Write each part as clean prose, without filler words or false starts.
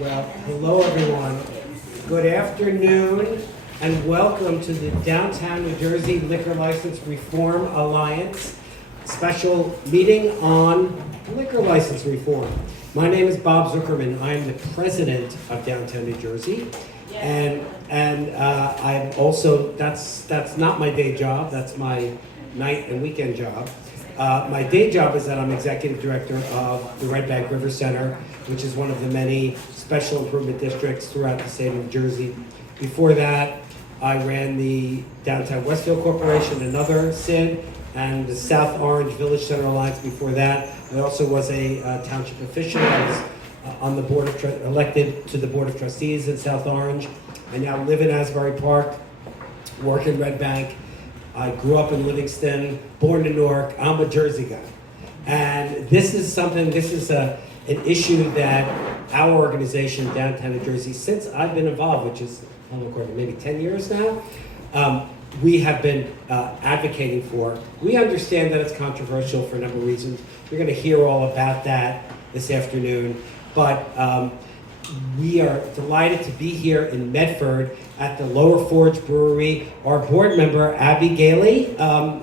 Well, hello everyone. Good afternoon and welcome to the Downtown New Jersey Liquor License Reform Alliance special meeting on liquor license reform. My name is Bob Zuckerman. I am the president of Downtown New Jersey. And I'm also, that's not my day job, that's my night and weekend job. My day job is that I'm executive director of the Red Bank River Center, which is one of the many special improvement districts throughout the state of New Jersey. Before that, I ran the Downtown Westfield Corporation, another SID, and the South Orange Village Center Alliance before that. I also was a township official. I was on the board of elected to the Board of Trustees in South Orange. I now live in Asbury Park, work in Red Bank. I grew up in Livingston, born in Newark. I'm a Jersey guy. And this is an issue that our organization, Downtown New Jersey, since I've been involved, which is, I don't know, maybe 10 years now, we have been advocating for. We understand that it's controversial for a number of reasons. We're going to hear all about that this afternoon. But we are delighted to be here in Medford at the Lower Forge Brewery. Our board member, Abby Gailey,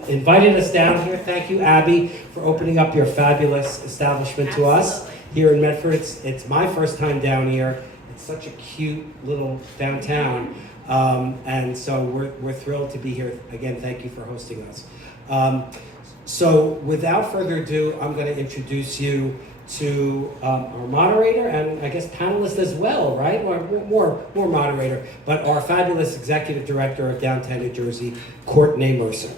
invited us down here. Thank you, Abby, for opening up your fabulous establishment to us here in Medford. It's my first time down here. It's such a cute little downtown. And so we're thrilled to be here. Again, thank you for hosting us. So without further ado, I'm going to introduce you to our moderator and I guess panelist as well, right? Or more moderator, but our fabulous executive director of Downtown New Jersey, Courtney Mercer.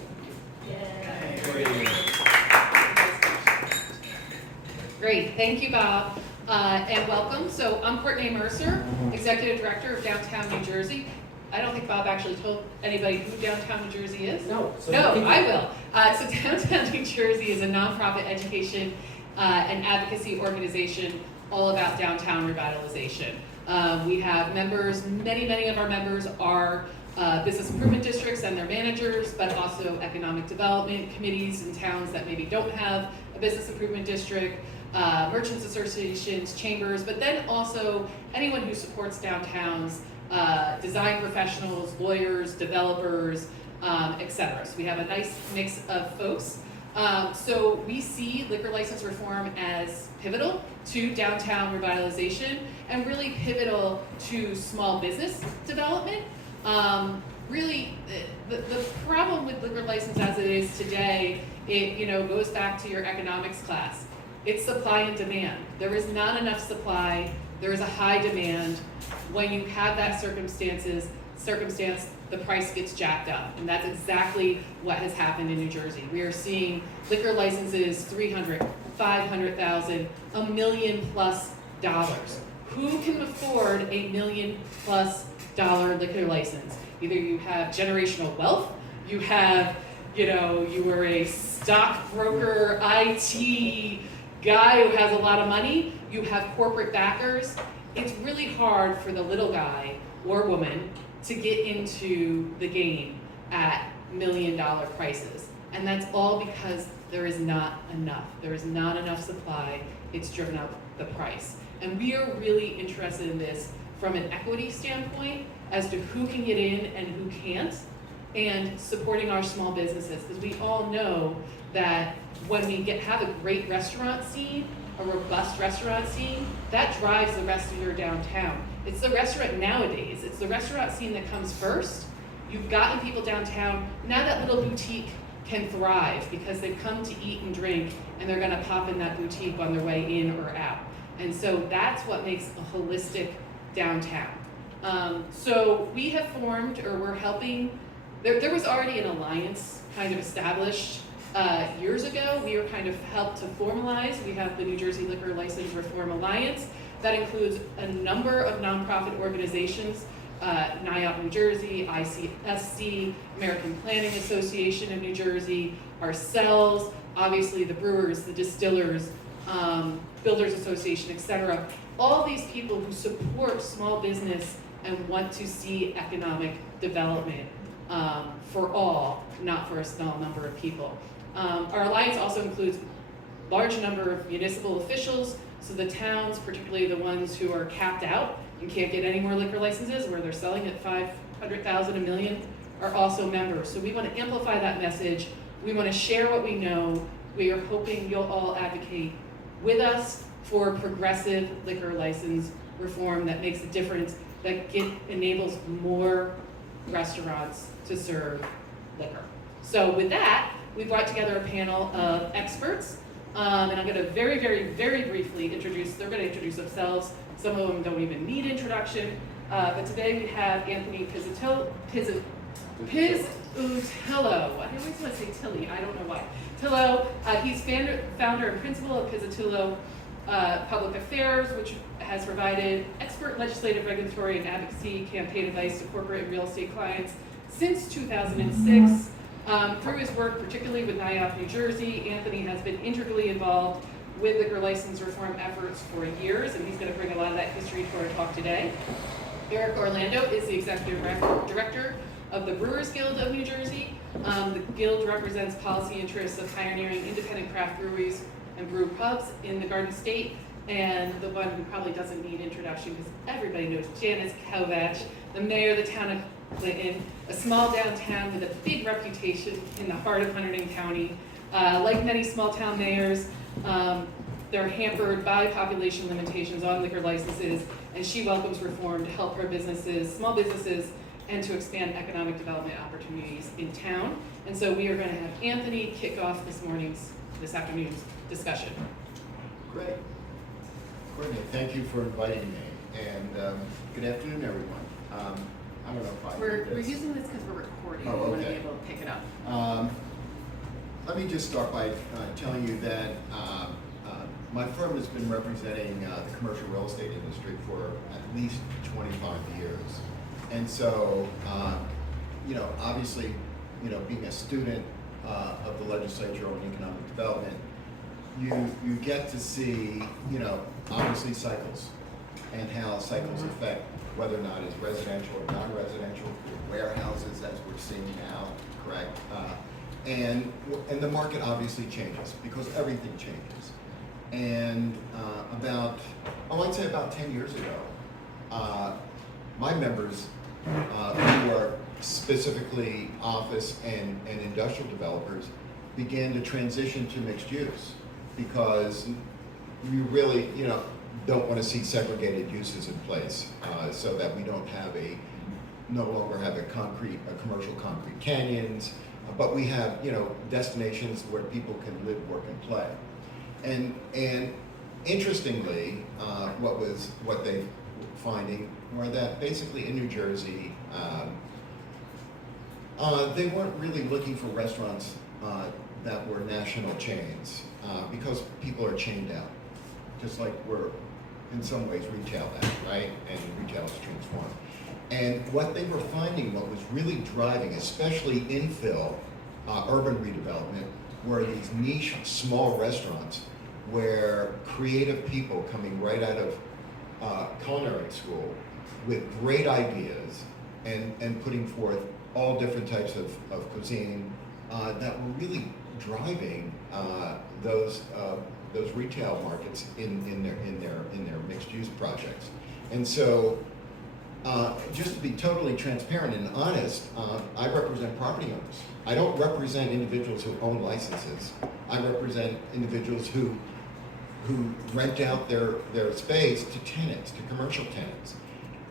Great, thank you, Bob, and welcome. So I'm Courtney Mercer, executive director of Downtown New Jersey. I don't think Bob actually told anybody who Downtown New Jersey is. No, I will. So Downtown New Jersey is a nonprofit education and advocacy organization all about downtown revitalization. We have members, many of our members are business improvement districts and their managers, but also economic development committees in towns that maybe don't have a business improvement district, merchants associations, chambers, but then also anyone who supports downtowns, design professionals, lawyers, developers, etc. So we have a nice mix of folks. So we see liquor license reform as pivotal to downtown revitalization and really pivotal to small business development. Really, the problem with liquor license as it is today, it goes back to your economics class. It's supply and demand. There is not enough supply. There is a high demand. When you have that circumstance, the price gets jacked up. And that's exactly what has happened in New Jersey. We are seeing liquor licenses, $300,000, $500,000, $1 million plus. Who can afford $1 million plus liquor license? Either you have generational wealth, you have, you were a stockbroker, IT guy who has a lot of money, you have corporate backers. It's really hard for the little guy or woman to get into the game at $1 million prices. And that's all because there is not enough. There is not enough supply. It's driven up the price. And we are really interested in this from an equity standpoint as to who can get in and who can't, and supporting our small businesses. Because we all know that when we have a great restaurant scene, a robust restaurant scene, that drives the rest of your downtown. It's the restaurant nowadays. It's the restaurant scene that comes first. You've gotten people downtown. Now that little boutique can thrive because they've come to eat and drink and they're gonna pop in that boutique on their way in or out. And so that's what makes a holistic downtown. So we have formed, or we're helping, there was already an alliance kind of established years ago. We were kind of helped to formalize. We have the New Jersey Liquor License Reform Alliance. That includes a number of nonprofit organizations, NIOP New Jersey, ICSC, American Planning Association of New Jersey, ourselves, obviously the brewers, the distillers, Builders Association, etc. All these people who support small business and want to see economic development for all, not for a small number of people. Our alliance also includes large number of municipal officials, So the towns, particularly the ones who are capped out and can't get any more liquor licenses, where they're selling at 500,000, a million, are also members. So we want to amplify that message. We want to share what we know. We are hoping you'll all advocate with us for progressive liquor license reform that makes a difference, that enables more restaurants to serve liquor. So with that, we brought together a panel of experts, and I'm going to very, very, very briefly they're going to introduce themselves. Some of them don't even need introduction, but today we have Anthony Pizzutello. I always want to say Tilly, I don't know why. Tillo, he's founder and principal of Pizzutello Public Affairs, which has provided expert legislative, regulatory, and advocacy campaign advice to corporate and real estate clients since 2006. Through his work, particularly with NIOP New Jersey, Anthony has been integrally involved with liquor license reform efforts for years, and he's going to bring a lot of that history to our talk today. Eric Orlando is the executive director of the Brewers Guild of New Jersey. The Guild represents policy interests of pioneering independent craft breweries and brew pubs in the Garden State. And the one who probably doesn't need introduction because everybody knows Janice Kovach, the mayor of the town of Clinton, a small downtown with a big reputation in the heart of Hunterdon County. Like many small town mayors, they're hampered by population limitations on liquor licenses, and she welcomes reform to help her businesses, small businesses, and to expand economic development opportunities in town. And so we are going to have Anthony kick off this afternoon's discussion. Great. Courtney, thank you for inviting me, and good afternoon, everyone. I don't know if We're using this because we're recording. Oh, We want to okay. be able to pick it up. Let me just start by telling you that my firm has been representing the commercial real estate industry for at least 25 years. And so, obviously, being a student of the legislature on economic development, you get to see, obviously cycles and how cycles affect whether or not it's residential or non-residential, warehouses as we're seeing now, correct? And the market obviously changes because everything changes. And I'd say about 10 years ago, my members who are specifically office and industrial developers began to transition to mixed use because you really, don't want to see segregated uses in place so that we don't no longer have commercial concrete canyons, but we have, destinations where people can live, work, and play. And interestingly, what they finding were that basically in New Jersey, they weren't really looking for restaurants that were national chains because people are chained out, just like we're in some ways retail now, right? And retail is transformed. And what they were finding, what was really driving, especially infill urban redevelopment, were these niche small restaurants where creative people coming right out of culinary school with great ideas and putting forth all different types of cuisine that were really driving those retail markets in their mixed use projects. And so just to be totally transparent and honest, I represent property owners. I don't represent individuals who own licenses. I represent individuals who rent out their space to tenants, to commercial tenants.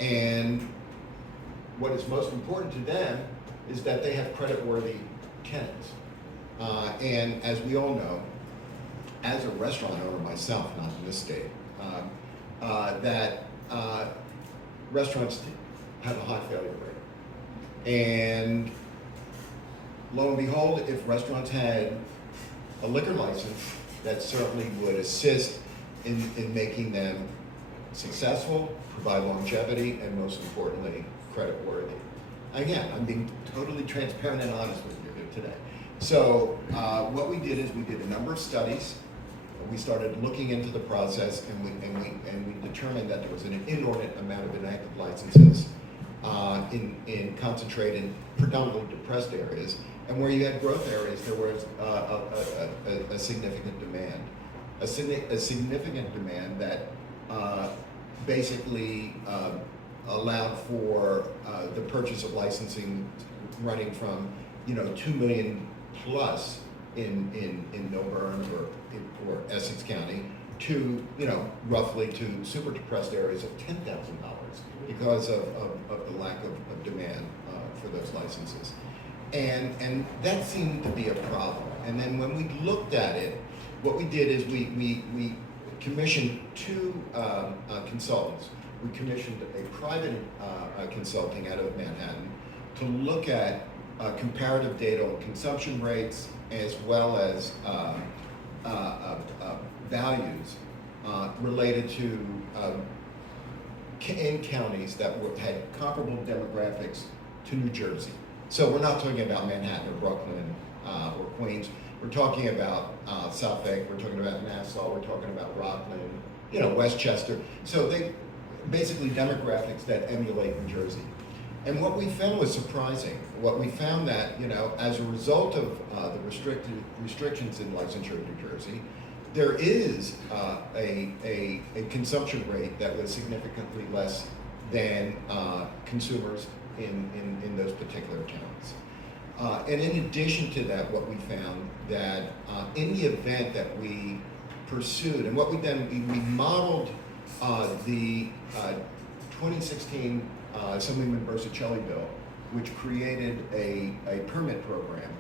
And what is most important to them is that they have credit-worthy tenants. And as we all know, as a restaurant owner myself, not in this state, that restaurants have a high failure rate. And lo and behold, if restaurants had a liquor license, that certainly would assist in making them successful, provide longevity, and most importantly, credit worthy. Again, I'm being totally transparent and honest with you here today. So what we did is we did a number of studies. We started looking into the process, and we determined that there was an inordinate amount of inactive licenses in concentrated, predominantly depressed areas, and where you had growth areas, there was a significant demand. a significant demand that basically allowed for the purchase of licensing running from 2 million plus in Milburn or Essex County to roughly to super depressed areas of $10,000 because of the lack of demand for those licenses. And that seemed to be a problem. And then when we looked at it, what we did is we commissioned two consultants. We commissioned a private consulting out of Manhattan to look at comparative data on consumption rates as well as values related to in counties that had comparable demographics to New Jersey. So we're not talking about Manhattan or Brooklyn or Queens. We're talking about Suffolk. We're talking about Nassau. We're talking about Rockland, Westchester. So they basically demographics that emulate New Jersey. And what we found was surprising. What we found that, as a result of the restrictions in licensure in New Jersey, there is a consumption rate that was significantly less than consumers in those particular towns. And in addition to that, what we found that in the event that we pursued, and what we done, we modeled the 2016 Assemblyman Bersacelli bill, which created a permit program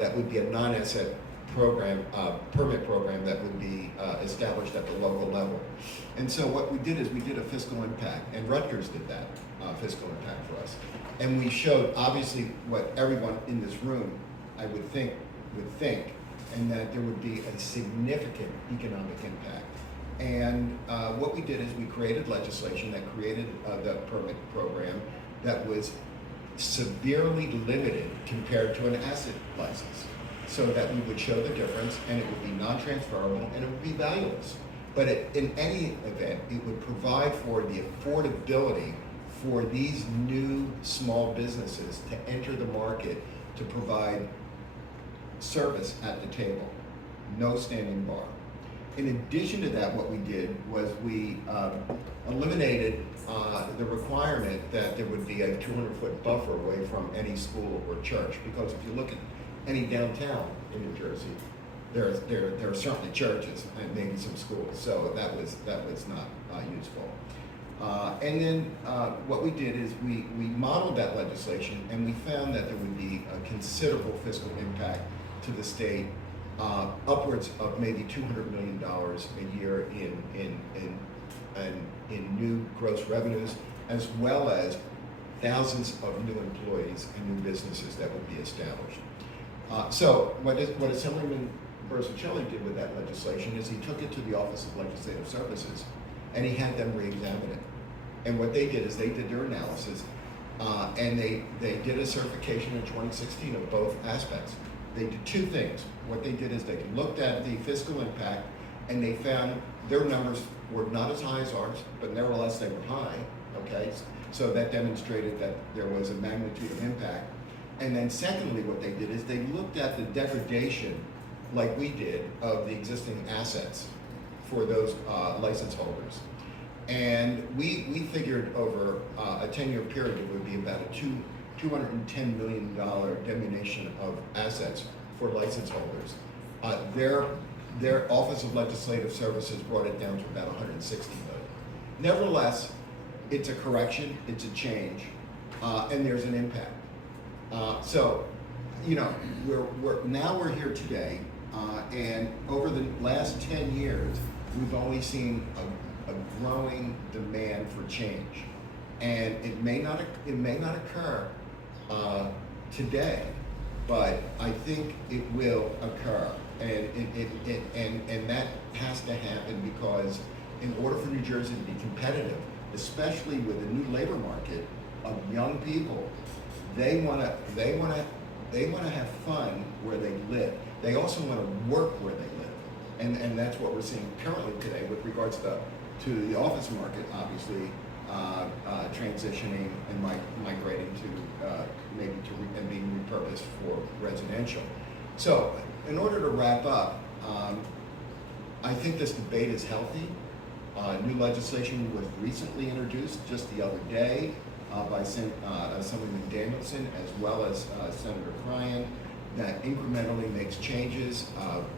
that would be a non-asset program, permit program that would be established at the local level. And so what we did is we did a fiscal impact, and Rutgers did that fiscal impact for us. And we showed obviously what everyone in this room, I would think, and that there would be a significant economic impact. And what we did is we created legislation that created the permit program that was severely limited compared to an asset license, so that we would show the difference, and it would be non-transferable, and it would be valueless. But in any event, it would provide for the affordability for these new small businesses to enter the market to provide service at the table, no standing bar. In addition to that, what we did was we eliminated the requirement that there would be a 200-foot buffer away from any school or church, because if you look at any downtown in New Jersey, there are certainly churches and maybe some schools, so that was not useful. And then what we did is we modeled that legislation, and we found that there would be a considerable fiscal impact to the state, upwards of maybe $200 million a year in new gross revenues, as well as thousands of new employees and new businesses that would be established. So what Assemblyman Bersacelli did with that legislation is he took it to the Office of Legislative Services, and he had them re-examine it. And what they did is they did their analysis, and they did a certification in 2016 of both aspects. They did two things. What they did is they looked at the fiscal impact, and they found their numbers were not as high as ours, but nevertheless they were high, okay? So that demonstrated that there was a magnitude of impact. And then secondly, what they did is they looked at the degradation, like we did, of the existing assets for those license holders. And we figured over a 10-year period it would be about a $210 million diminution of assets for license holders. Their Office of Legislative Services brought it down to about $160 million. Nevertheless, it's a correction, it's a change, and there's an impact. So, we're here today, and over the last 10 years, we've only seen a growing demand for change, and it may not occur today, but I think it will occur, and that has to happen because in order for New Jersey to be competitive, especially with a new labor market of young people, they want to have fun where they live. They also want to work where they live, and that's what we're seeing currently today with regards to the office market, obviously transitioning and migrating to and being repurposed for residential. So, in order to wrap up, I think this debate is healthy. New legislation was recently introduced just the other day by Assemblyman Danielson as well as Senator Cryan that incrementally makes changes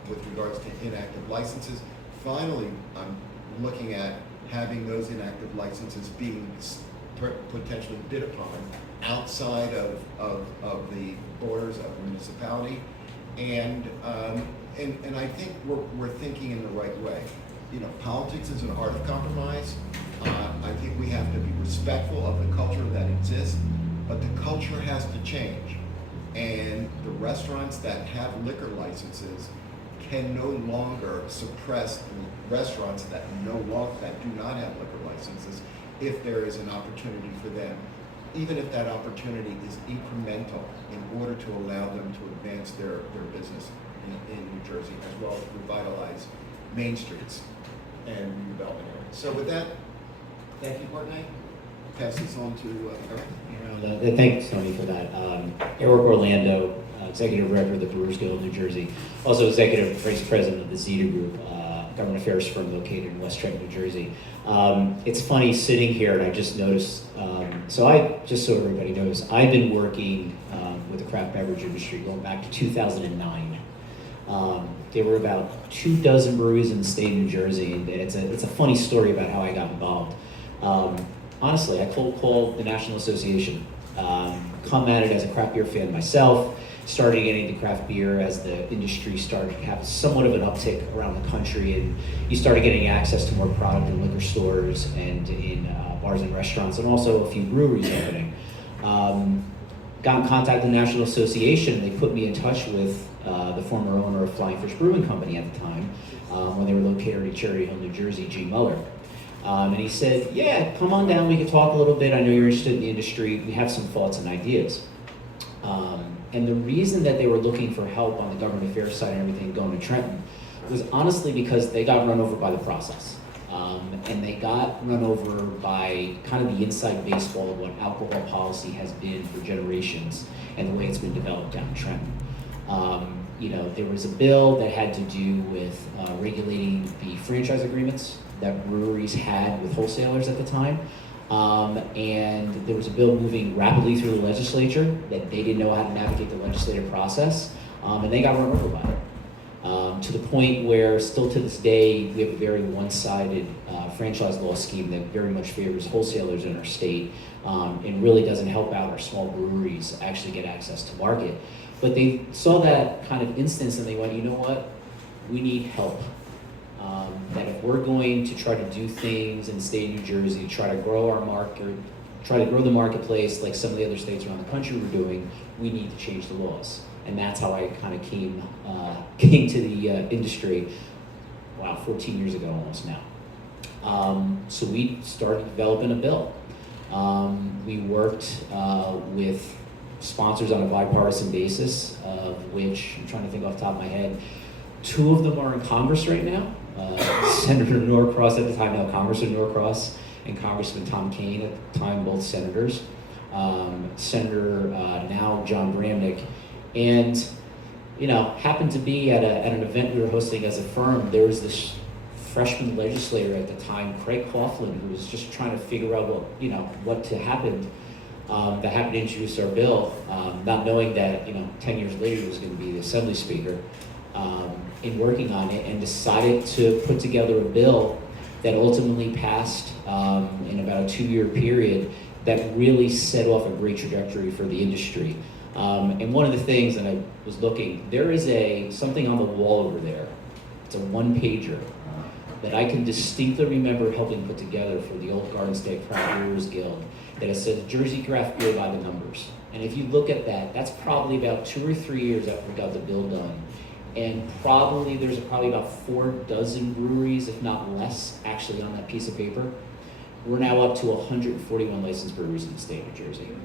with regards to inactive licenses. Finally, I'm looking at having those inactive licenses being potentially bid upon outside of the borders of the municipality. And I think we're thinking in the right way. You know, politics is an art of compromise. I think we have to be respectful of the culture that exists, but the culture has to change. And the restaurants that have liquor licenses can no longer suppress the restaurants that do not have liquor licenses if there is an opportunity for them, even if that opportunity is incremental in order to allow them to advance their business in New Jersey, as well as revitalize main streets and redevelopment areas. So with that, thank you, Courtney. Pass this on to Eric. Thanks, Tony, for that. Eric Orlando, Executive Director of the Brewers Guild of New Jersey, also Executive Vice President of the Zeta Group, government affairs firm located in West Trenton, New Jersey. It's funny sitting here, and I just noticed, just so everybody knows, I've been working with the craft beverage industry going back to 2009. There were about 24 breweries in the state of New Jersey, and it's a funny story about how I got involved. Honestly, I cold called the National Association, come at it as a craft beer fan myself, started getting into craft beer as the industry started to have somewhat of an uptick around the country, and you started getting access to more product in liquor stores and in bars and restaurants, and also a few breweries opening. Got in contact with the National Association, and they put me in touch with the former owner of Flying Fish Brewing Company at the time, when they were located in Cherry Hill, New Jersey, G. Muller. And he said, yeah, come on down, we can talk a little bit. I know you're interested in the industry. We have some thoughts and ideas. And the reason that they were looking for help on the government affairs side and everything going to Trenton was honestly because they got run over by the process. And they got run over by kind of the inside baseball of what alcohol policy has been for generations and the way it's been developed down in Trenton. There was a bill that had to do with regulating the franchise agreements that breweries had with wholesalers at the time. And there was a bill moving rapidly through the legislature that they didn't know how to navigate the legislative process, and they got run over by it. To the point where still to this day, we have a very one-sided franchise law scheme that very much favors wholesalers in our state, and really doesn't help out our small breweries actually get access to market. But they saw that kind of instance and they went, you know what, we need help. That if we're going to try to do things in the state of New Jersey, try to grow our market, try to grow the marketplace like some of the other states around the country were doing, we need to change the laws. And that's how I kind of came to the industry, 14 years ago almost now. So we started developing a bill. We worked with sponsors on a bipartisan basis, of which, I'm trying to think off the top of my head, 2 of them are in Congress right now. Senator Norcross at the time, now Congressman Norcross, and Congressman Tom Kean at the time, both senators. Senator now John Bramnick. And, happened to be at an event we were hosting as a firm. There was this freshman legislator at the time, Craig Coughlin, who was just trying to figure out what to happen. That happened to introduce our bill, not knowing that 10 years later he was going to be the Assembly Speaker. In working on it, and decided to put together a bill that ultimately passed in about a 2-year period that really set off a great trajectory for the industry. And one of the things, and I was looking, there is something on the wall over there. It's a 1-pager that I can distinctly remember helping put together for the old Garden State Craft Brewers Guild, that it says Jersey Craft Beer by the numbers. And if you look at that, that's probably about 2 or 3 years after we got the bill done. And there's probably about 4 dozen breweries, if not less, actually on that piece of paper. We're now up to 141 licensed breweries in the state of New Jersey.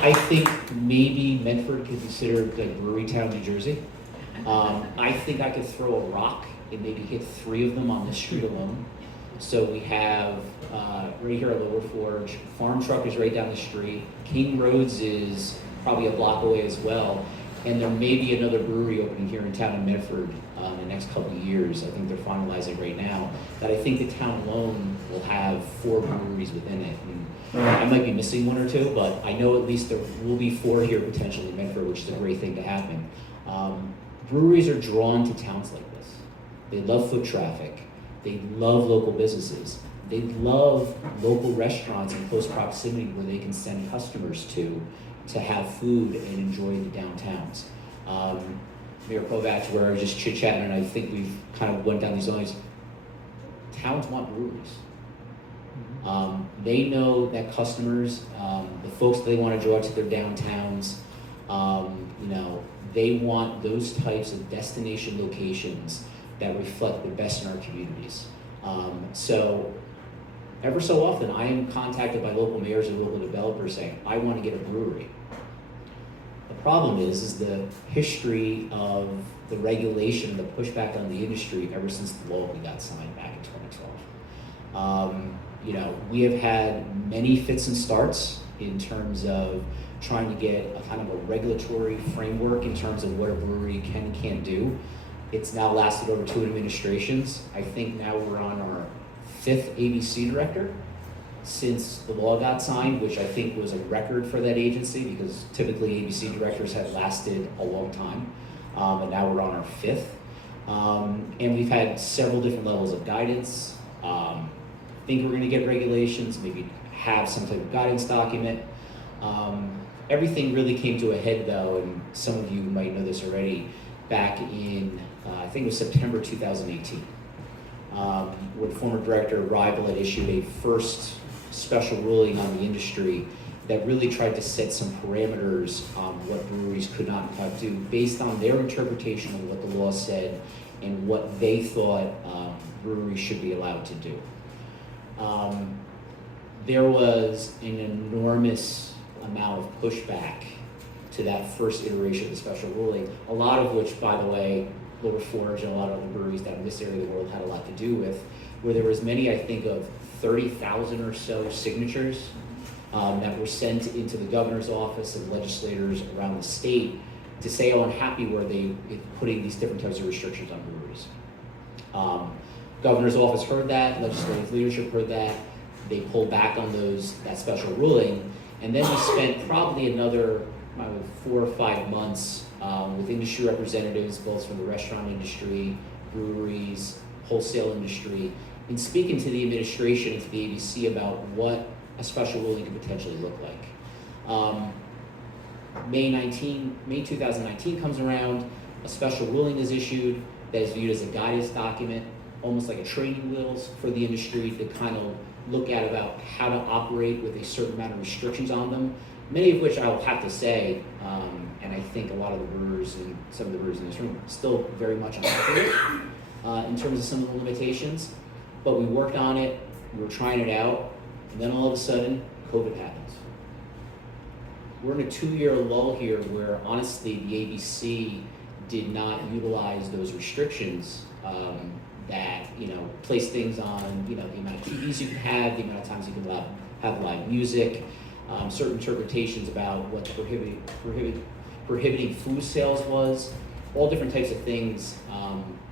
I think maybe Medford could consider like Brewery Town, New Jersey. I think I could throw a rock and maybe hit 3 of them on this street alone. So we have right here at Lower Forge, Farm Truck is right down the street. King Roads is probably a block away as well. And there may be another brewery opening here in town in Medford in the next couple of years. I think they're finalizing right now. That I think the town alone will have 4 breweries within it. And I might be missing 1 or 2, but I know at least there will be 4 here potentially in Medford, which is a great thing to happen. Breweries are drawn to towns like this. They love foot traffic. They love local businesses. They love local restaurants in close proximity where they can send customers to have food and enjoy the downtowns. Mayor Kovacs, where I was just chit-chatting, and I think we've kind of went down these lines. Towns want breweries. They know that customers, the folks that they want to draw to their downtowns, they want those types of destination locations that reflect the best in our communities. So ever so often, I am contacted by local mayors and local developers saying, I want to get a brewery. The problem is the history of the regulation and the pushback on the industry ever since the law got signed back in 2012. We have had many fits and starts in terms of trying to get a kind of a regulatory framework in terms of what a brewery can and can't do. It's now lasted over 2 administrations. I think now we're on our 5th ABC director since the law got signed, which I think was a record for that agency because typically ABC directors have lasted a long time. And now we're on our 5th. And we've had several different levels of guidance. Think we're gonna get regulations, maybe have some type of guidance document. Everything really came to a head though, and some of you might know this already, back in, I think it was September 2018, where former Director Rival had issued a first special ruling on the industry that really tried to set some parameters on what breweries could not do based on their interpretation of what the law said and what they thought breweries should be allowed to do. There was an enormous amount of pushback to that first iteration of the special ruling, a lot of which, by the way, Lower Forge and a lot of other breweries down in this area of the world had a lot to do with, where there was many, I think, of 30,000 or so signatures that were sent into the governor's office and legislators around the state to say how unhappy were they putting these different types of restrictions on breweries. Governor's office heard that, legislative leadership heard that, they pulled back on that special ruling, and then we spent probably another 4 or 5 months with industry representatives, both from the restaurant industry, breweries, wholesale industry, in speaking to the administration and to the ABC about what a special ruling could potentially look like. May 2019 comes around, a special ruling is issued that is viewed as a guidance document, almost like a training wheels for the industry to kind of look at about how to operate with a certain amount of restrictions on them, many of which I will have to say, and I think a lot of the brewers and some of the brewers in this room still very much unhappy with in terms of some of the limitations, but we worked on it, we were trying it out, and then all of a sudden, COVID happens. We're in a 2-year lull here where honestly the ABC did not utilize those restrictions that place things on the amount of TVs you can have, the amount of times you can have live music, certain interpretations about what the prohibiting food sales was, all different types of things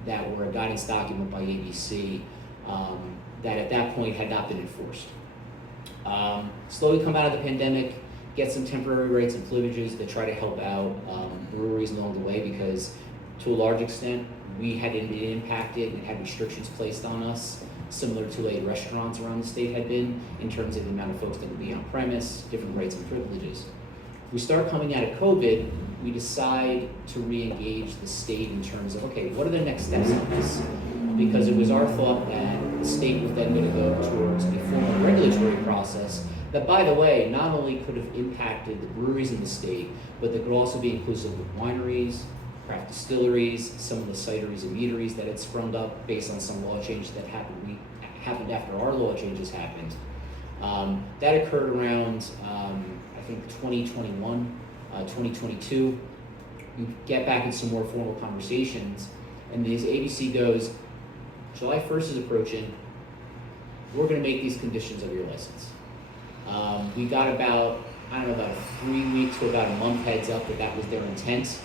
that were a guidance document by ABC that at that point had not been enforced. Slowly come out of the pandemic, get some temporary rates and privileges to try to help out breweries along the way because to a large extent we had been impacted and had restrictions placed on us similar to way restaurants around the state had been in terms of the amount of folks that would be on premise, different rights and privileges. We start coming out of COVID, we decide to re-engage the state in terms of, okay, what are the next steps in this? Because it was our thought that the state was then going to go towards a formal regulatory process that, by the way, not only could have impacted the breweries in the state, but that could also be inclusive of wineries, craft distilleries, some of the cideries and meaderies that had sprung up based on some law changes that happened after our law changes happened. That occurred around, I think, 2021, 2022. We get back in some more formal conversations, and the ABC goes, July 1st is approaching, we're gonna make these conditions of your license. We got about 3 weeks to about a month heads up that was their intent.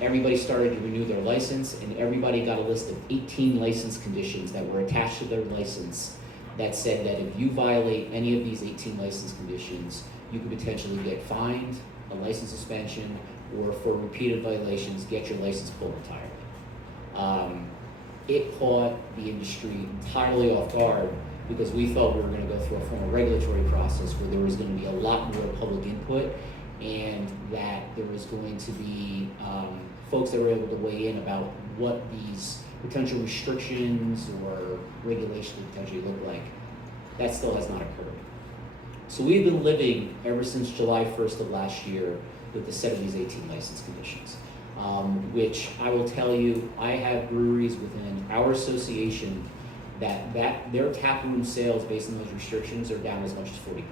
Everybody started to renew their license, and everybody got a list of 18 license conditions that were attached to their license that said that if you violate any of these 18 license conditions, you could potentially get fined, a license suspension, or for repeated violations, get your license pulled entirely. It caught the industry entirely off guard because we thought we were going to go through a formal regulatory process where there was going to be a lot more public input and that there was going to be folks that were able to weigh in about what these potential restrictions or regulations would potentially look like. That still has not occurred. So we've been living ever since July 1st of last year with the set of these 18 license conditions, which I will tell you, I have breweries within our association that their tap room sales based on those restrictions are down as much as 40%.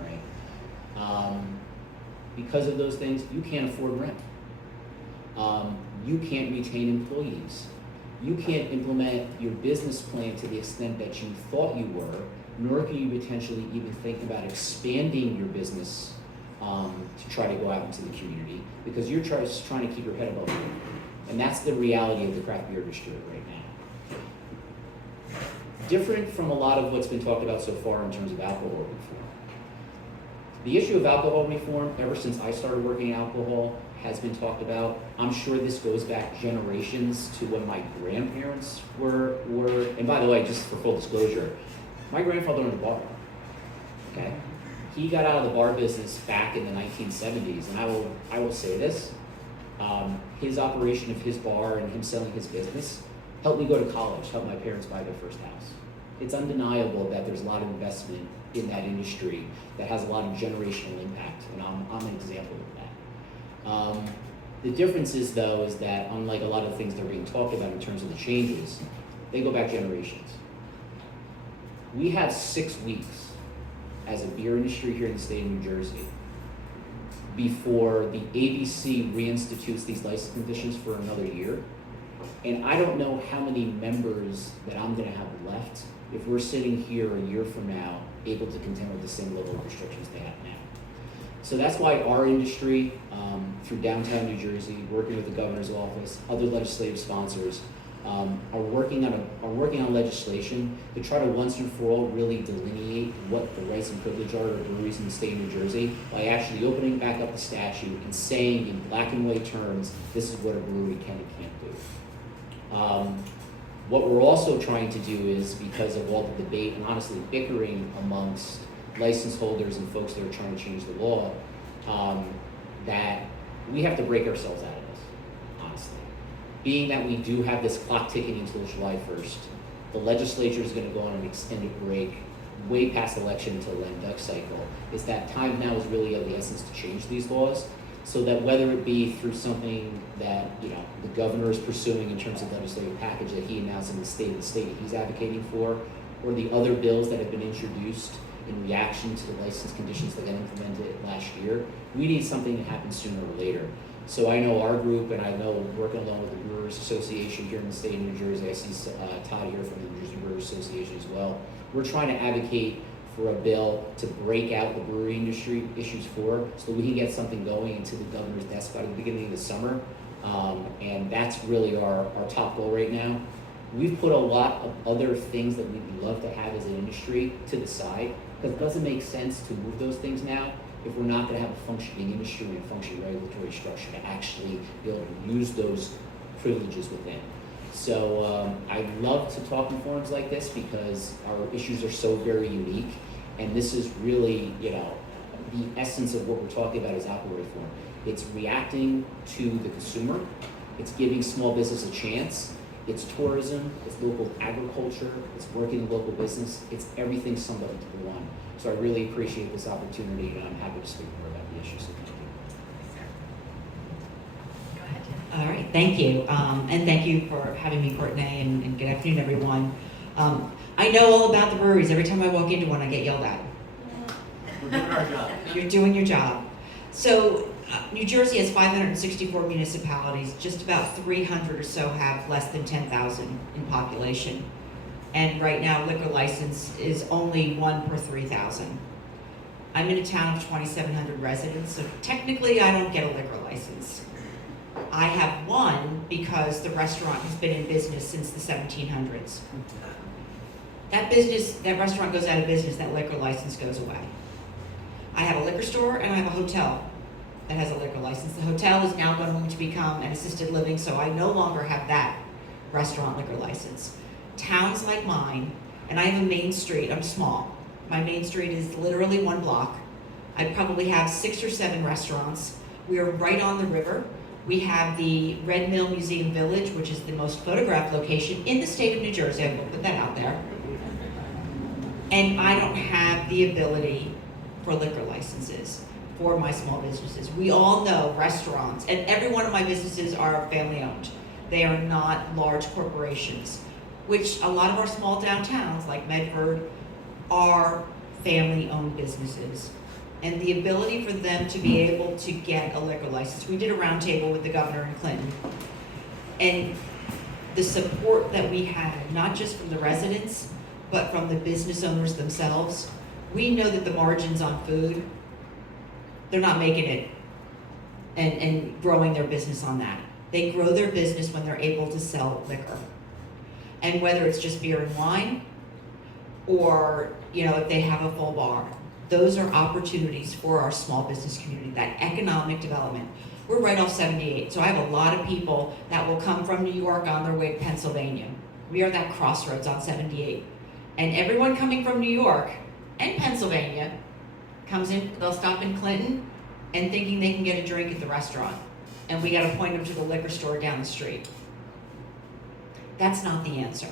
Right? Because of those things, you can't afford rent. You can't retain employees. You can't implement your business plan to the extent that you thought you were, nor can you potentially even think about expanding your business to try to go out into the community because you're just trying to keep your head above water. And that's the reality of the craft beer industry right now. Different from a lot of what's been talked about so far in terms of alcohol reform. The issue of alcohol reform, ever since I started working in alcohol, has been talked about. I'm sure this goes back generations to when my grandparents were, and by the way, just for full disclosure, my grandfather owned a bar, okay? He got out of the bar business back in the 1970s, and I will say this, his operation of his bar and him selling his business helped me go to college, helped my parents buy their first house. It's undeniable that there's a lot of investment in that industry that has a lot of generational impact, and I'm an example of that. The difference is, though, is that unlike a lot of things that are being talked about in terms of the changes, they go back generations. We have 6 weeks as a beer industry here in the state of New Jersey before the ABC reinstitutes these license conditions for another year. And I don't know how many members that I'm gonna have left if we're sitting here a year from now able to contend with the same level of restrictions they have now. So that's why our industry, through downtown New Jersey, working with the governor's office, other legislative sponsors, are working on legislation to try to once and for all really delineate what the rights and privilege are of breweries in the state of New Jersey by actually opening back up the statute and saying in black and white terms, this is what a brewery can and can't do. What we're also trying to do is, because of all the debate and honestly bickering amongst license holders and folks that are trying to change the law, that we have to break ourselves out of this, honestly. Being that we do have this clock ticking until July 1st, the legislature is going to go on an extended break way past election until the lame duck cycle, is that time now is really of the essence to change these laws, so that whether it be through something that the governor is pursuing in terms of legislative package that he announced in the state that he's advocating for, or the other bills that have been introduced in reaction to the license conditions that got implemented last year, we need something to happen sooner or later. So I know our group, and I know working along with the Brewers Association here in the state of New Jersey, I see Todd here from the New Jersey Brewers Association as well. We're trying to advocate for a bill to break out the brewery industry issues so that we can get something going into the governor's desk by the beginning of the summer. And that's really our top goal right now. We've put a lot of other things that we'd love to have as an industry to the side, because it doesn't make sense to move those things now if we're not going to have a functioning industry and a functioning regulatory structure to actually be able to use those privileges within. So I love to talk in forums like this because our issues are so very unique, and this is really, the essence of what we're talking about is alcohol reform. It's reacting to the consumer, it's giving small business a chance, it's tourism, it's local agriculture, it's working in local business, it's everything summed up into one. So I really appreciate this opportunity, and I'm happy to speak more about the issues. Go ahead, Jen. All right, thank you. And thank you for having me, Courtney, and good afternoon, everyone. I know all about the breweries. Every time I walk into one, I get yelled at. We're doing our job. You're doing your job. So New Jersey has 564 municipalities. Just about 300 or so have less than 10,000 in population. And right now, liquor license is only 1 per 3,000. I'm in a town of 2,700 residents, so technically I don't get a liquor license. I have one because the restaurant has been in business since the 1700s. That restaurant goes out of business, that liquor license goes away. I have a liquor store and I have a hotel that has a liquor license. The hotel is now going to become an assisted living, so I no longer have that restaurant liquor license. Towns like mine, and I have a main street, I'm small. My main street is literally one block. I probably have 6 or 7 restaurants. We are right on the river. We have the Red Mill Museum Village, which is the most photographed location in the state of New Jersey. I will put that out there. And I don't have the ability for liquor licenses for my small businesses. We all know restaurants, and every one of my businesses are family owned. They are not large corporations, which a lot of our small downtowns like Medford are family owned businesses. And the ability for them to be able to get a liquor license. We did a roundtable with the governor in Clinton. And the support that we had, not just from the residents, but from the business owners themselves, we know that the margins on food, they're not making it and growing their business on that. They grow their business when they're able to sell liquor. And whether it's just beer and wine, or if they have a full bar, those are opportunities for our small business community, that economic development. We're right off 78, so I have a lot of people that will come from New York on their way to Pennsylvania. We are that crossroads on 78. And everyone coming from New York and Pennsylvania comes in, they'll stop in Clinton and thinking they can get a drink at the restaurant. And we gotta point them to the liquor store down the street. That's not the answer.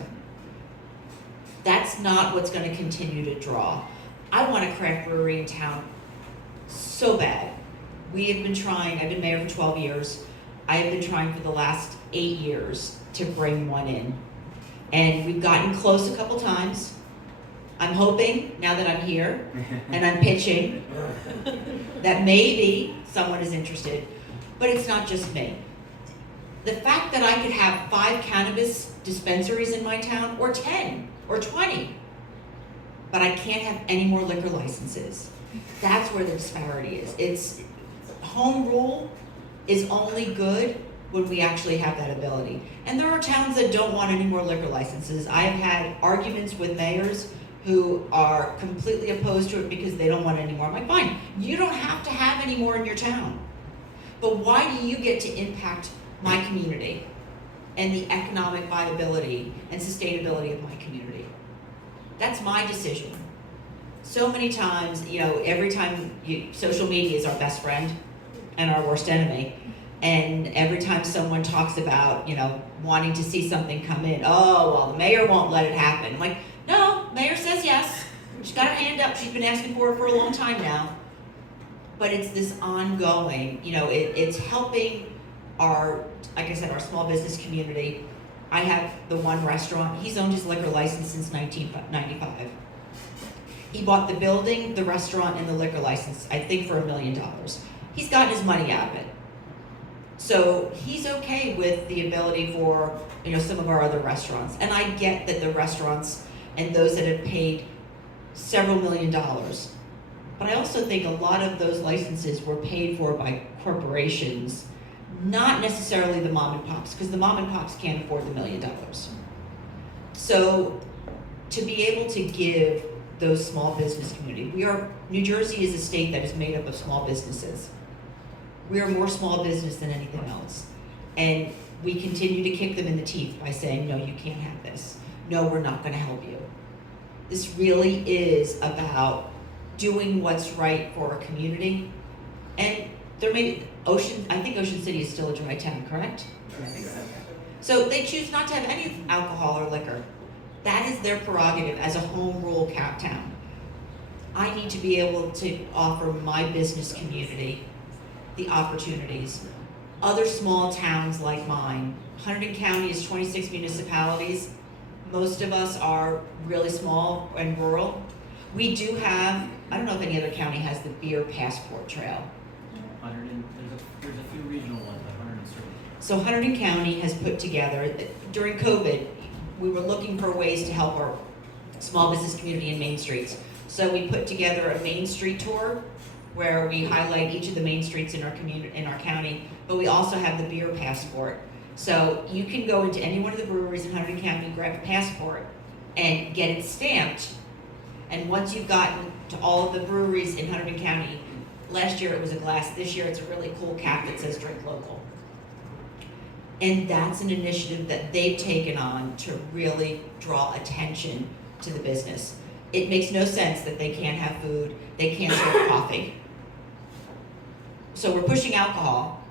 That's not what's gonna continue to draw. I want a craft brewery in town so bad. We have been trying, I've been mayor for 12 years. I have been trying for the last 8 years to bring one in. And we've gotten close a couple times. I'm hoping, now that I'm here, and I'm pitching, that maybe someone is interested, but it's not just me. The fact that I could have 5 cannabis dispensaries in my town, or 10, or 20, but I can't have any more liquor licenses. That's where the disparity is. It's home rule is only good when we actually have that ability. And there are towns that don't want any more liquor licenses. I've had arguments with mayors who are completely opposed to it because they don't want any more. I'm like, fine, you don't have to have any more in your town. But why do you get to impact my community and the economic viability and sustainability of my community? That's my decision. So many times, every time social media is our best friend and our worst enemy. And every time someone talks about, wanting to see something come in, oh, well, the mayor won't let it happen. I'm like, no, mayor says yes. She's got her hand up. She's been asking for it for a long time now. But it's this ongoing, it's helping our, like I said, our small business community. I have the one restaurant. He's owned his liquor license since 1995. He bought the building, the restaurant, and the liquor license, I think, for $1 million. He's gotten his money out of it. So he's okay with the ability for, some of our other restaurants. And I get that the restaurants and those that have paid several $1 million. But I also think a lot of those licenses were paid for by corporations, not necessarily the mom and pops, because the mom and pops can't afford the $1 million. So to be able to give those small business community, New Jersey is a state that is made up of small businesses. We are more small business than anything else. And we continue to kick them in the teeth by saying, no, you can't have this. No, we're not gonna help you. This really is about doing what's right for our community. And there may I think Ocean City is still a dry town, correct? So they choose not to have any alcohol or liquor. That is their prerogative as a home rule town. I need to be able to offer my business community the opportunities. Other small towns like mine, Hunterdon County is 26 municipalities. Most of us are really small and rural. We do have, I don't know if any other county has the beer passport trail. Hunterdon, there's a few regional ones, like Hunterdon certainly. So Hunterdon County has put together, during COVID, we were looking for ways to help our small business community in Main Streets. So we put together a Main Street tour where we highlight each of the main streets in our community, in our county, but we also have the beer passport. So you can go into any one of the breweries in Hunterdon County, grab a passport, and get it stamped. And once you've gotten to all of the breweries in Hunterdon County, last year it was a glass, this year it's a really cool cap that says drink local. And that's an initiative that they've taken on to really draw attention to the business. It makes no sense that they can't have food, they can't serve coffee. So we're pushing alcohol,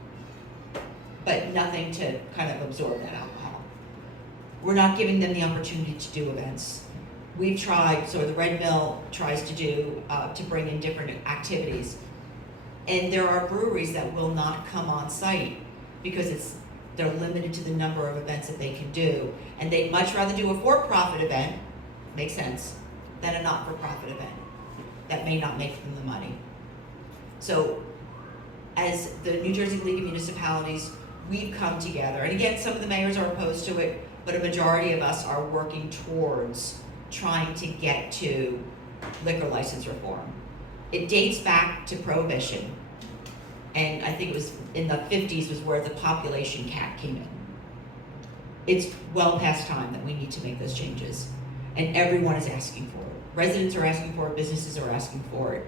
but nothing to kind of absorb that alcohol. We're not giving them the opportunity to do events. We've tried, so the Red Mill tries to do, to bring in different activities. And there are breweries that will not come on site because they're limited to the number of events that they can do. And they'd much rather do a for-profit event, makes sense, than a not-for-profit event that may not make them the money. So as the New Jersey League of Municipalities, we've come together. And again, some of the mayors are opposed to it, but a majority of us are working towards trying to get to liquor license reform. It dates back to Prohibition, and I think it was in the 50s was where the population cap came in. It's well past time that we need to make those changes, and everyone is asking for it. Residents are asking for it, businesses are asking for it.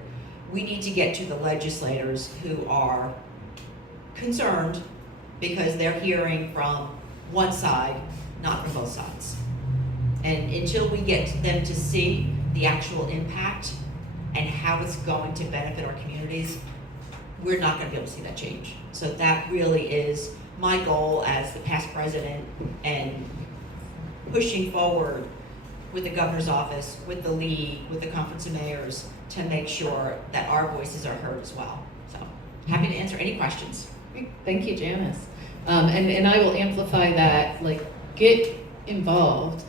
We need to get to the legislators who are concerned because they're hearing from one side, not from both sides. And until we get them to see the actual impact and how it's going to benefit our communities, we're not gonna be able to see that change. So that really is my goal as the past president and pushing forward with the governor's office, with the league, with the conference of mayors to make sure that our voices are heard as well. So happy to answer any questions. Thank you, Janice. And I will amplify that, like, get involved.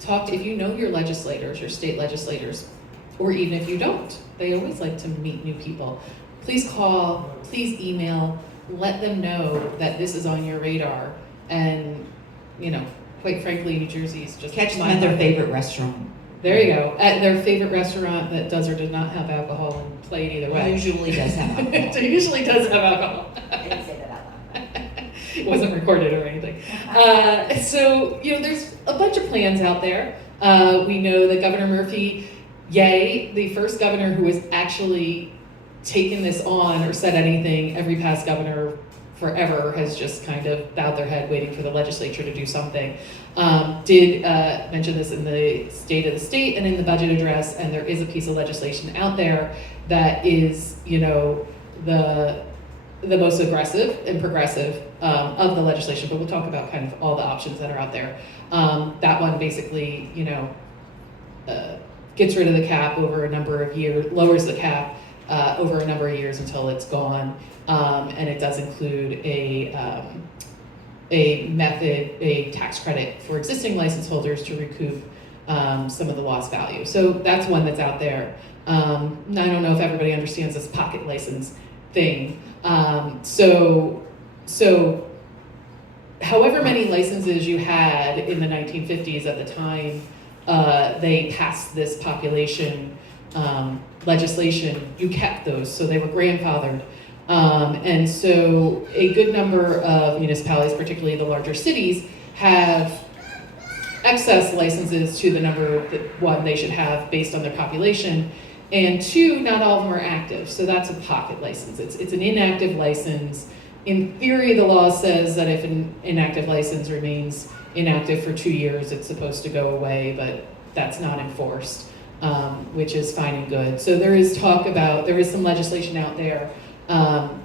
Talk to, if you know your legislators, your state legislators, or even if you don't, they always like to meet new people. Please call, please email, let them know that this is on your radar. And, you know, quite frankly, New Jersey is just Catch them at their favorite restaurant. There you go, at their favorite restaurant that does or does not have alcohol, and play it either way. Usually does have alcohol. It usually does have alcohol. I didn't say that out loud. It wasn't recorded or anything. So, you know, there's a bunch of plans out there. We know that Governor Murphy, yay, the first governor who has actually taken this on or said anything. Every past governor forever has just kind of bowed their head waiting for the legislature to do something. Did mention this in the State of the State and in the budget address, and there is a piece of legislation out there that is, you know, the most aggressive and progressive of the legislation, but we'll talk about kind of all the options that are out there. That one basically, you know, gets rid of the cap over a number of years, lowers the cap over a number of years until it's gone, and it does include a tax credit for existing license holders to recoup some of the lost value. So that's one that's out there. I don't know if everybody understands this pocket license thing. So however many licenses you had in the 1950s at the time they passed this population legislation, you kept those, so they were grandfathered. And so a good number of municipalities, particularly the larger cities, have excess licenses to the number that, one, they should have based on their population, and two, not all of them are active, so that's a pocket license. It's an inactive license. In theory, the law says that if an inactive license remains inactive for 2 years, it's supposed to go away, but that's not enforced, which is fine and good. So there is some legislation out there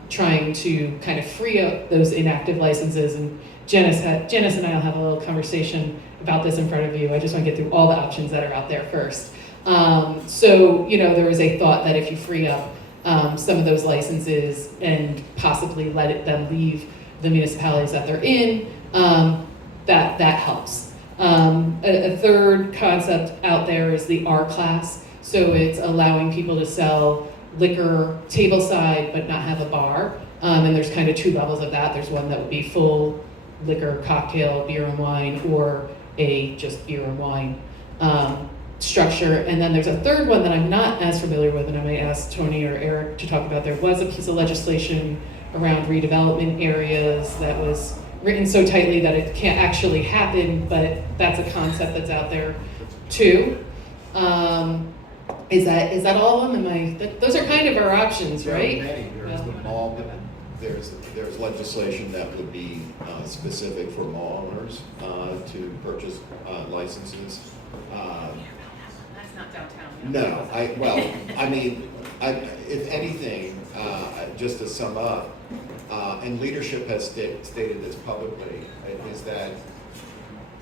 trying to kind of free up those inactive licenses, and Janice and I will have a little conversation about this in front of you. I just want to get through all the options that are out there first. So, you know, there is a thought that if you free up some of those licenses and possibly let them leave the municipalities that they're in, that helps. A third concept out there is the R class. So it's allowing people to sell liquor tableside but not have a bar. And there's kind of two levels of that. There's one that would be full liquor, cocktail, beer and wine, or a just beer and wine structure. And then there's a third one that I'm not as familiar with, and I may ask Tony or Eric to talk about. There was a piece of legislation around redevelopment areas that was written so tightly that it can't actually happen, but that's a concept that's out there too. Is that all of them? Those are kind of our options, right? There are many. There's the mall, there's legislation that would be specific for mall owners to purchase licenses. That's not downtown. No, if anything, just to sum up, and leadership has stated this publicly, is that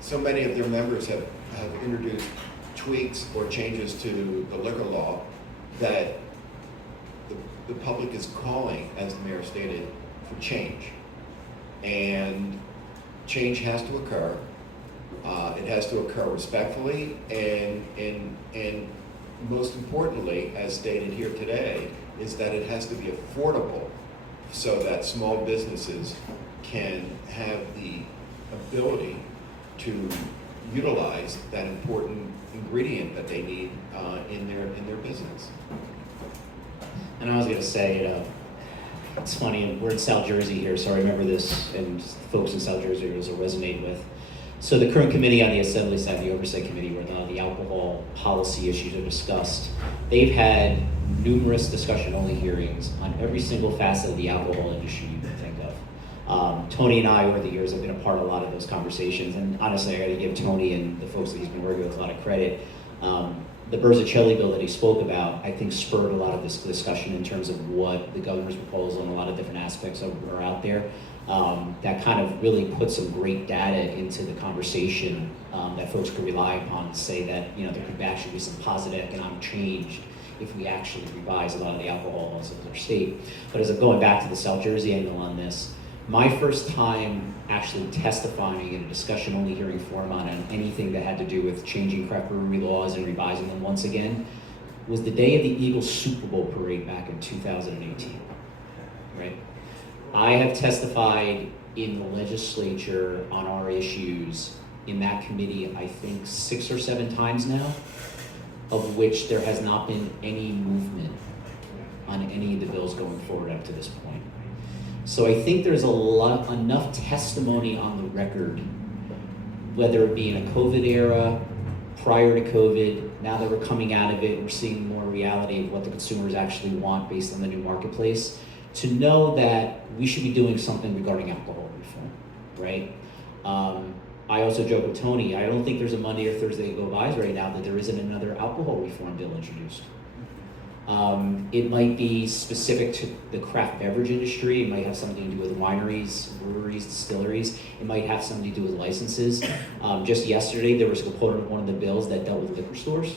so many of their members have introduced tweaks or changes to the liquor law that the public is calling, as the mayor stated, for change. And change has to occur. It has to occur respectfully, and most importantly, as stated here today, is that it has to be affordable so that small businesses can have the ability to utilize that important ingredient that they need in their business. And I was going to say, it's funny, we're in South Jersey here, so I remember this, and folks in South Jersey will resonate with. So the current committee on the Assembly side, the Oversight Committee, where the alcohol policy issues are discussed, they've had numerous discussion-only hearings on every single facet of the alcohol industry you can think of. Tony and I, over the years, have been a part of a lot of those conversations, and honestly, I got to give Tony and the folks that he's been working with a lot of credit. The Berzacelli bill that he spoke about, I think, spurred a lot of this discussion in terms of what the governor's proposal and a lot of different aspects are out there. That kind of really put some great data into the conversation that folks could rely upon to say that, you know, there could actually be some positive economic change if we actually revise a lot of the alcohol laws of our state. But as I'm going back to the South Jersey angle on this, my first time actually testifying in a discussion-only hearing forum on anything that had to do with changing craft brewery laws and revising them once again was the day of the Eagles Super Bowl parade back in 2018, right? I have testified in the legislature on our issues in that committee, I think 6 or 7 times now, of which there has not been any movement on any of the bills going forward up to this point. So I think there's enough testimony on the record, whether it be in a COVID era, prior to COVID, now that we're coming out of it, we're seeing more reality of what the consumers actually want based on the new marketplace, to know that we should be doing something regarding alcohol reform, right? I also joke with Tony, I don't think there's a Monday or Thursday that go by right now that there isn't another alcohol reform bill introduced. It might be specific to the craft beverage industry. It might have something to do with wineries, breweries, distilleries. It might have something to do with licenses. Just yesterday, there was a component of one of the bills that dealt with liquor stores.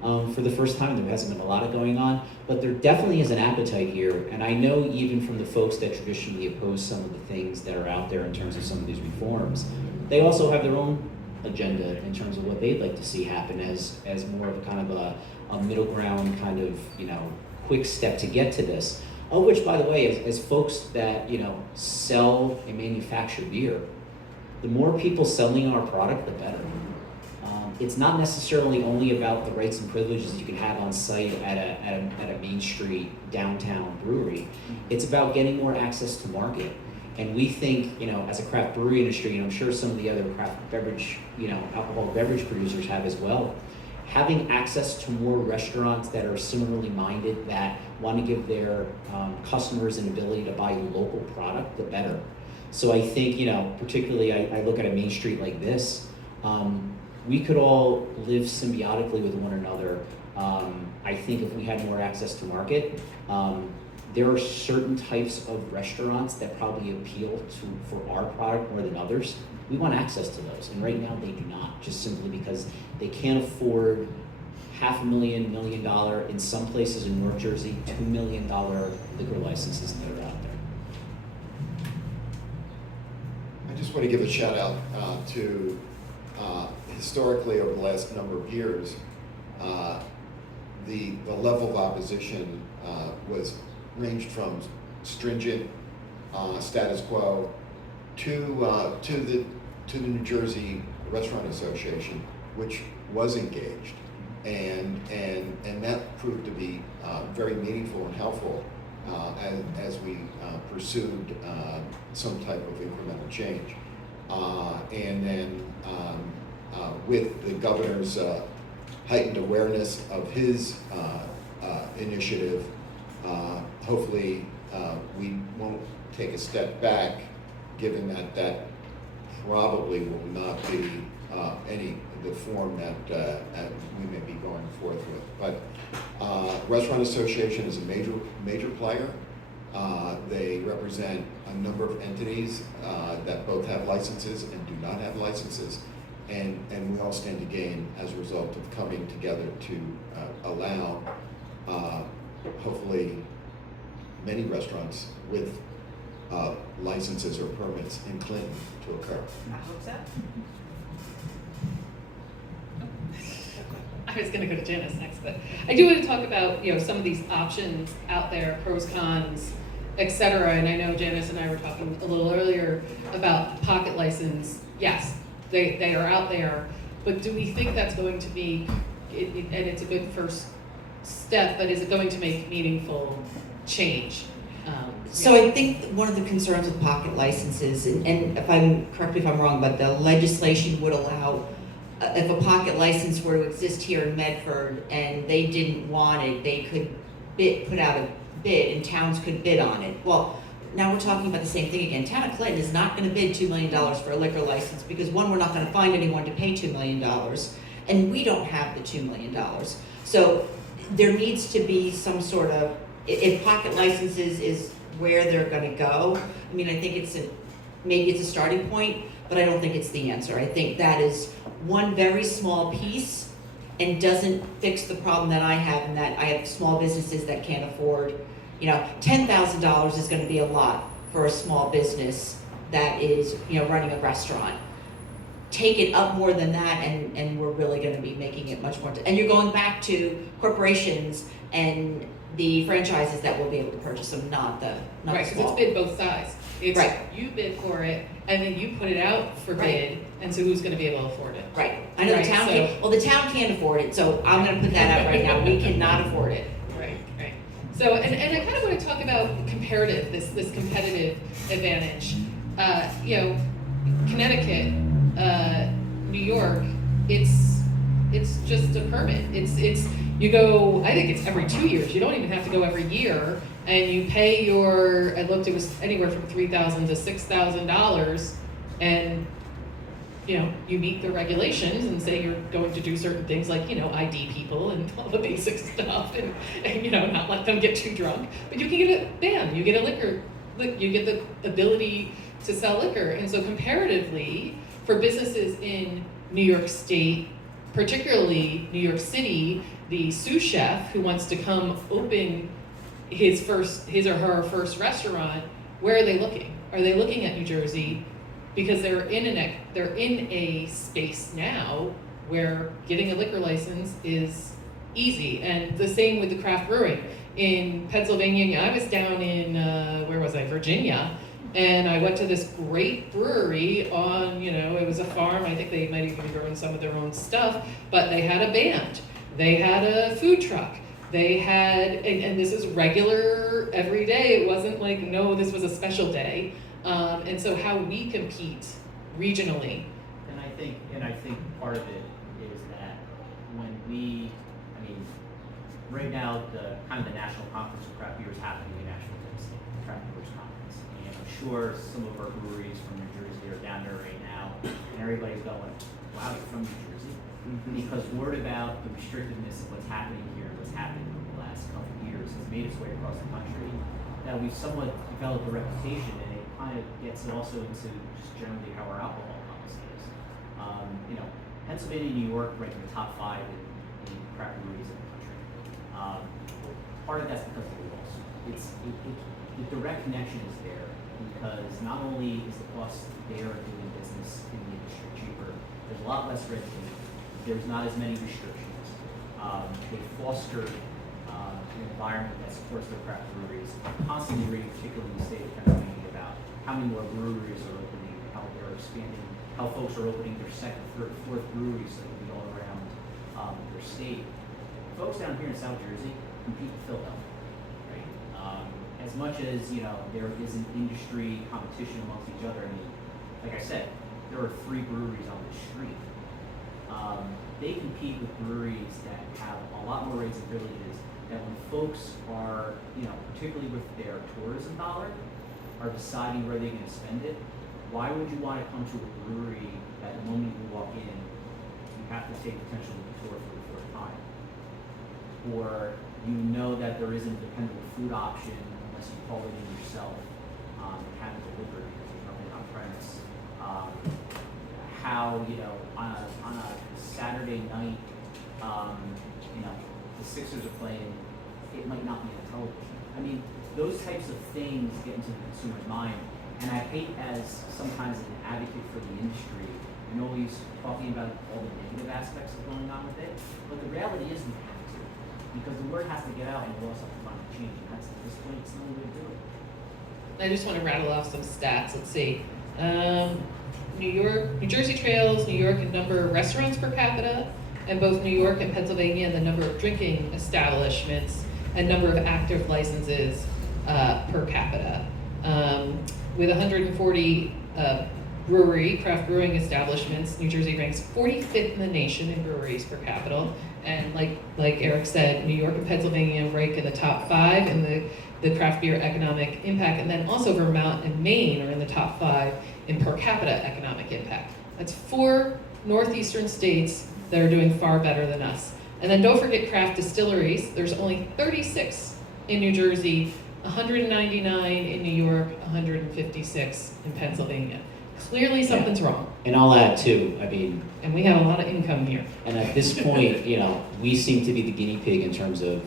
For the first time, there hasn't been a lot of going on, but there definitely is an appetite here. And I know even from the folks that traditionally oppose some of the things that are out there in terms of some of these reforms, they also have their own agenda in terms of what they'd like to see happen as more of a kind of a middle ground kind of, you know, quick step to get to this. Of which, by the way, as folks that, you know, sell and manufacture beer, the more people selling our product, the better. It's not necessarily only about the rights and privileges you can have on site at a Main Street downtown brewery. It's about getting more access to market. And we think, you know, as a craft brewery industry, and I'm sure some of the other craft beverage, you know, alcoholic beverage producers have as well, having access to more restaurants that are similarly minded, that want to give their customers an ability to buy local product, the better. So I think, you know, particularly I look at a Main Street like this, we could all live symbiotically with one another. I think if we had more access to market, there are certain types of restaurants that probably appeal for our product more than others. We want access to those, and right now they do not, just simply because they can't afford $500,000, $1 million, in some places in North Jersey, $2 million liquor licenses that are out there. I just want to give a shout out to historically over the last number of years, the level of opposition was ranged from stringent status quo to the New Jersey Restaurant Association, which was engaged and that proved to be very meaningful and helpful as we pursued some type of incremental change. And then with the governor's heightened awareness of his initiative, hopefully we won't take a step back, given that that probably will not be the form that we may be going forth with. But Restaurant Association is a major player. They represent a number of entities that both have licenses and do not have licenses, and we all stand to gain as a result of coming together to allow hopefully many restaurants with licenses or permits in Clinton to occur. I hope so. I was gonna go to Janice next, but I do want to talk about, some of these options out there, pros, cons, et cetera. And I know Janice and I were talking a little earlier about pocket license. Yes, they are out there, but do we think that's going to be, and it's a good first step, but is it going to make meaningful change? So I think one of the concerns with pocket licenses, and correct me if I'm wrong, but the legislation would allow, if a pocket license were to exist here in Medford and they didn't want it, they could put out a bid and towns could bid on it. Well, now we're talking about the same thing again. Town of Clinton is not gonna bid $2 million for a liquor license because one, we're not gonna find anyone to pay $2 million, and we don't have the $2 million. So there needs to be some sort of, if pocket licenses is where they're gonna go, I mean, I think maybe it's a starting point, but I don't think it's the answer. I think that is one very small piece and doesn't fix the problem that I have, in that I have small businesses that can't afford, $10,000 is gonna be a lot for a small business that is, running a restaurant. Take it up more than that and we're really gonna be making it much more, and you're going back to corporations and the franchises that will be able to purchase them, not the Right, because small. it's bid both sides. It's Right. you bid for it, and then you put it out for Right. bid, and so who's gonna be able to afford it? Right, I know the Right, town so- can't, well, the town can't afford it, so I'm gonna put that out right now, we cannot afford it. Right. So, and I kind of want to talk about comparative, this competitive advantage. Connecticut, New York, it's just a permit. It's you go, I think it's every 2 years. You don't even have to go every year, and you pay I looked, it was anywhere from $3,000 to $6,000, and you meet the regulations and say you're going to do certain things like, ID people and all the basic stuff and not let them get too drunk. But you can get a ban, you get you get the ability to sell liquor. And so comparatively, for businesses in New York State, particularly New York City, the sous chef who wants to come open his or her first restaurant, where are they looking? Are they looking at New Jersey? Because they're in a space now where getting a liquor license is easy, and the same with the craft brewing. In Pennsylvania, I was down in Virginia, and I went to this great brewery on, it was a farm. I think they might even be growing some of their own stuff, but they had a band, they had a food truck, they had, and this is regular every day. It wasn't like, no, this was a special day. And so how we compete regionally. And I think part of it is that right now, the National Conference of Craft Beer is happening, the National Craft Brewers Conference. And I'm sure some of our breweries from New Jersey are down there right now, and everybody's going, wow, you're from New Jersey? Because word about the restrictiveness of what's happening here, what's happened in the last couple of years has made its way across the country, that we've somewhat developed a reputation, and it kind of gets also into just generally how our alcohol policy is. Pennsylvania and New York rank in the top 5 in craft breweries in the country. Part of that's because of the rules. The direct connection is there because not only is the cost there of doing business in the industry cheaper, there's a lot less red tape. There's not as many restrictions. They foster an environment that supports their craft breweries. Constantly reading, particularly in the state of Pennsylvania, about how many more breweries are opening, how they're expanding, how folks are opening their second, third, fourth breweries that will be all around the particular state, folks down here in South Jersey compete with Philadelphia, right? As much as, there is an industry competition amongst each other, I mean, like I said, there are 3 breweries on the street. They compete with breweries that have a lot more rates of privileges, that when folks are, particularly with their tourism dollar, are deciding where they're gonna spend it, why would you wanna come to a brewery that the moment you walk in, you have to take potentially a tour for the first time? Or you know that there isn't a dependable food option unless you call it in yourself, and have it delivered because there's nothing on premise. How, on a Saturday night, the Sixers are playing, it might not be on television. I mean, those types of things get into the consumer's mind, and I hate as sometimes an advocate for the industry, and always talking about all the negative aspects of going on with it, but the reality is we have to, because the word has to get out and we also have to find a change, and that's, at this point, it's the only way to do it. I just want to rattle off some stats. Let's see. New Jersey trails New York in number of restaurants per capita, and both New York and Pennsylvania in the number of drinking establishments and number of active licenses per capita. With 140 craft brewing establishments, New Jersey ranks 45th in the nation in breweries per capita. And like Eric said, New York and Pennsylvania rank in the top 5 in the craft beer economic impact, and then also Vermont and Maine are in the top 5 in per capita economic impact. That's 4 northeastern states that are doing far better than us. And then don't forget craft distilleries. There's only 36 in New Jersey, 199 in New York, 156 in Pennsylvania. Clearly something's wrong. And I'll add too, I mean, And we have a lot of income here. and at this point, we seem to be the guinea pig in terms of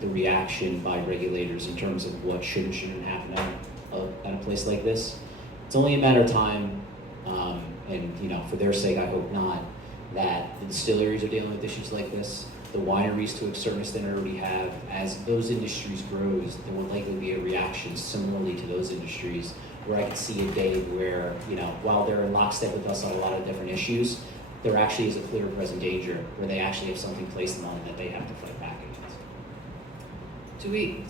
the reaction by regulators in terms of what should and shouldn't happen at a place like this. It's only a matter of time, and for their sake, I hope not, that the distilleries are dealing with issues like this. The wineries, to a certain extent, already have. As those industries grows, there will likely be a reaction similarly to those industries, where I could see a day where, while they're in lockstep with us on a lot of different issues, there actually is a clear present danger where they actually have something placed on them that they have to fight back against.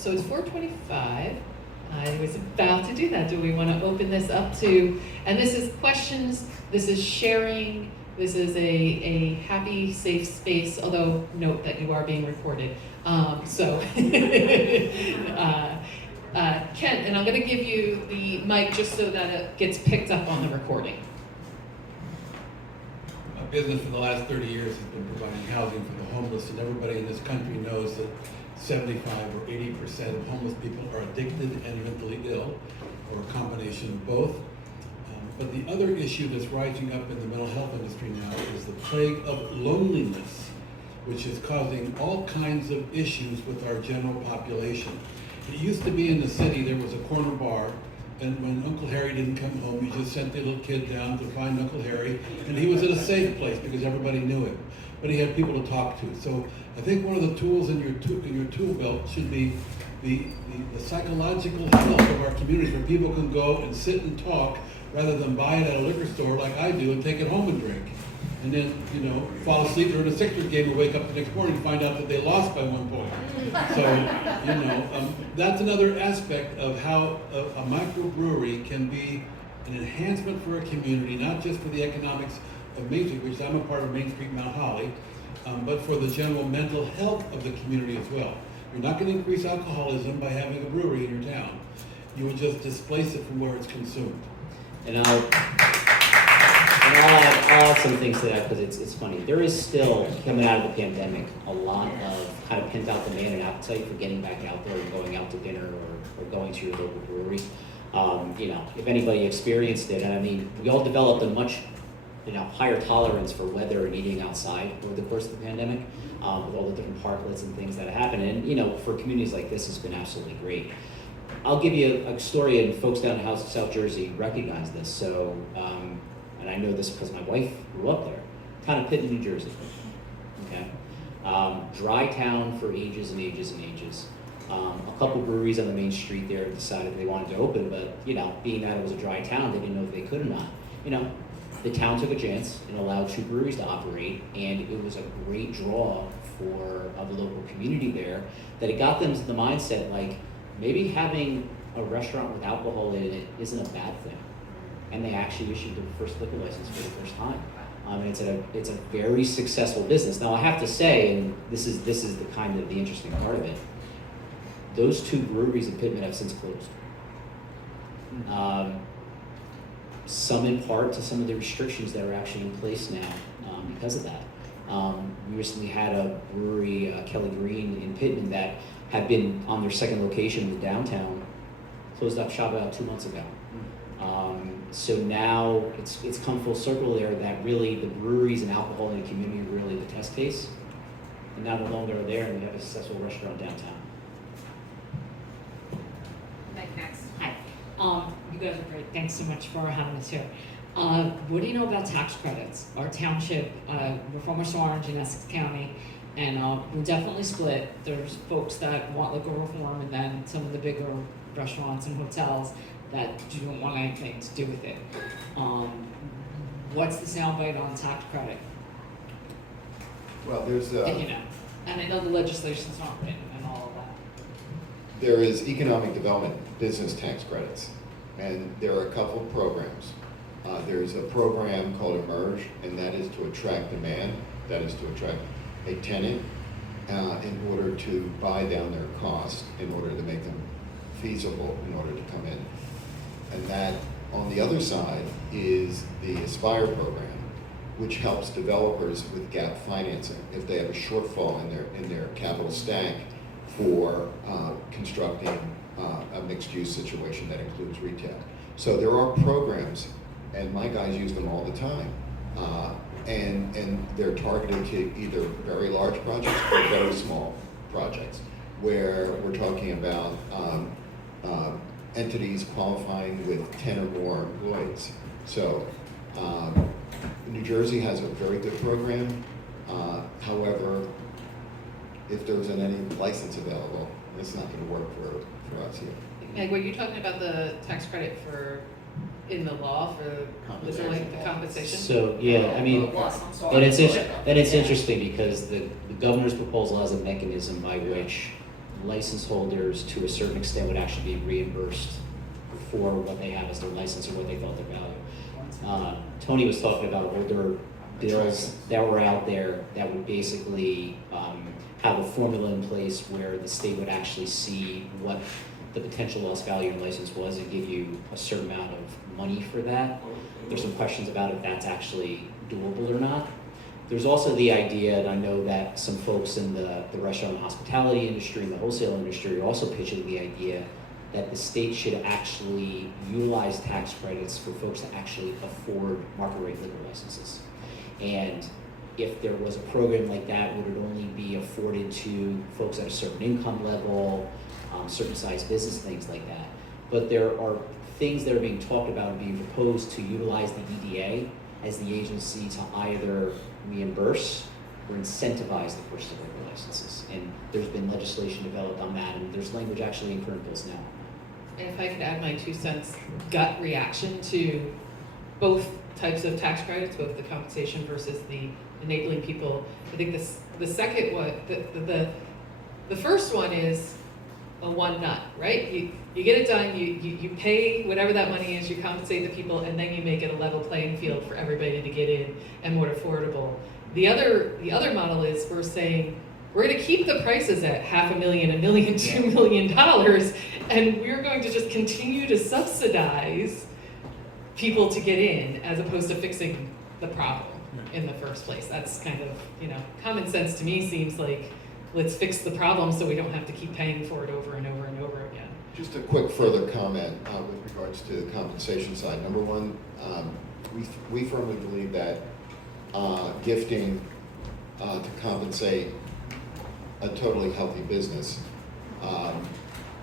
So it's 4:25. I was about to do that. Do we want to open this up to, and this is questions, this is sharing, this is a happy, safe space, although note that you are being recorded. Kent, and I'm going to give you the mic just so that it gets picked up on the recording. My business for the last 30 years has been providing housing for the homeless, and everybody in this country knows that 75 or 80% of homeless people are addicted and mentally ill, or a combination of both. But the other issue that's rising up in the mental health industry now is the plague of loneliness, which is causing all kinds of issues with our general population. It used to be in the city, there was a corner bar, and when Uncle Harry didn't come home, you just sent the little kid down to find Uncle Harry, and he was in a safe place because everybody knew him. But he had people to talk to. So I think one of the tools in your tool belt should be the psychological health of our communities, where people can go and sit and talk rather than buy it at a liquor store like I do and take it home and drink. And then, fall asleep during a Sixers game and wake up the next morning and find out that they lost by 1 point. So, that's another aspect of how a microbrewery can be an enhancement for a community, not just for the economics of Main Street, which I'm a part of Main Street, Mount Holly, but for the general mental health of the community as well. You're not going to increase alcoholism by having a brewery in your town. You will just displace it from where it's consumed. And I'll add some things to that, because it's funny. There is still, coming out of the pandemic, a lot of kind of pent out demand and appetite for getting back out there and going out to dinner or going to your local brewery. If anybody experienced it, and I mean, we all developed a much higher tolerance for weather and eating outside over the course of the pandemic, with all the different parklets and things that happen. And for communities like this, it's been absolutely great. I'll give you a story, and folks down in South Jersey recognize this. So, and I know this because my wife grew up there, Connepiton, New Jersey. Okay, dry town for ages and ages and ages. A couple breweries on the main street there decided they wanted to open, but being that it was a dry town, they didn't know if they could or not. the town took a chance and allowed 2 breweries to operate, and it was a great draw for the local community there, that it got them to the mindset, like, maybe having a restaurant with alcohol in it isn't a bad thing. And they actually issued their first liquor license for the first time. And it's a very successful business. Now I have to say, and this is the kind of the interesting part of it, those 2 breweries in Pittman have since closed. Some in part to some of the restrictions that are actually in place now because of that. We recently had a brewery, Kelly Green in Pittman, that had been on their second location in the downtown, closed up shop about 2 months ago. So now it's come full circle there, that really the breweries and alcohol in the community are really the test case. And now no longer are there, and we have a successful restaurant downtown. Next. Hi, you guys are great, thanks so much for having us here. What do you know about tax credits? Our township, we're from West Orange in Essex County, and we're definitely split. There's folks that want liquor reform, and then some of the bigger restaurants and hotels that don't want anything to do with it. What's the soundbite on tax credit? Well, there's, And, you know, and I know the legislation's not written and all of that. there is economic development business tax credits, and there are a couple of programs. There's a program called Emerge, and that is to attract demand. That is to attract a tenant in order to buy down their costs, in order to make them feasible, in order to come in. And that, on the other side, is the Aspire program, which helps developers with gap financing if they have a shortfall in their capital stack for constructing a mixed-use situation that includes retail. So there are programs, and my guys use them all the time, and they're targeted to either very large projects or very small projects, where we're talking about entities qualifying with 10 or more employees. So New Jersey has a very good program. However, if there isn't any license available, it's not going to work for us here. Meg, were you talking about the tax credit for, in the law for, was it like the compensation? So, yeah, I mean, and it's interesting because the governor's proposal has a mechanism by which license holders, to a certain extent, would actually be reimbursed for what they have as their license or what they thought their value. Tony was talking about older bills that were out there that would basically have a formula in place where the state would actually see what the potential loss value of your license was and give you a certain amount of money for that. There's some questions about if that's actually doable or not. There's also the idea, and I know that some folks in the restaurant and hospitality industry and the wholesale industry are also pitching the idea that the state should actually utilize tax credits for folks to actually afford market rate liquor licenses. And if there was a program like that, would it only be afforded to folks at a certain income level, certain size business, things like that. But there are things that are being talked about and being proposed to utilize the EDA as the agency to either reimburse or incentivize the purchase of liquor licenses. And there's been legislation developed on that, and there's language actually in current bills now. And if I could add my 2 cents gut reaction to both types of tax credits, both the compensation versus the enabling people, I think the second one, the first one is a one nut, right? You get it done, you pay whatever that money is, you compensate the people, and then you make it a level playing field for everybody to get in and more affordable. The other model is we're saying we're going to keep the prices at $500,000, $1 million, $2 million, and we're going to just continue to subsidize people to get in as opposed to fixing the problem in the first place. That's kind of, common sense to me seems like, let's fix the problem so we don't have to keep paying for it over and over and over again. Just a quick further comment with regards to the compensation side. Number one, we firmly believe that gifting to compensate a totally healthy business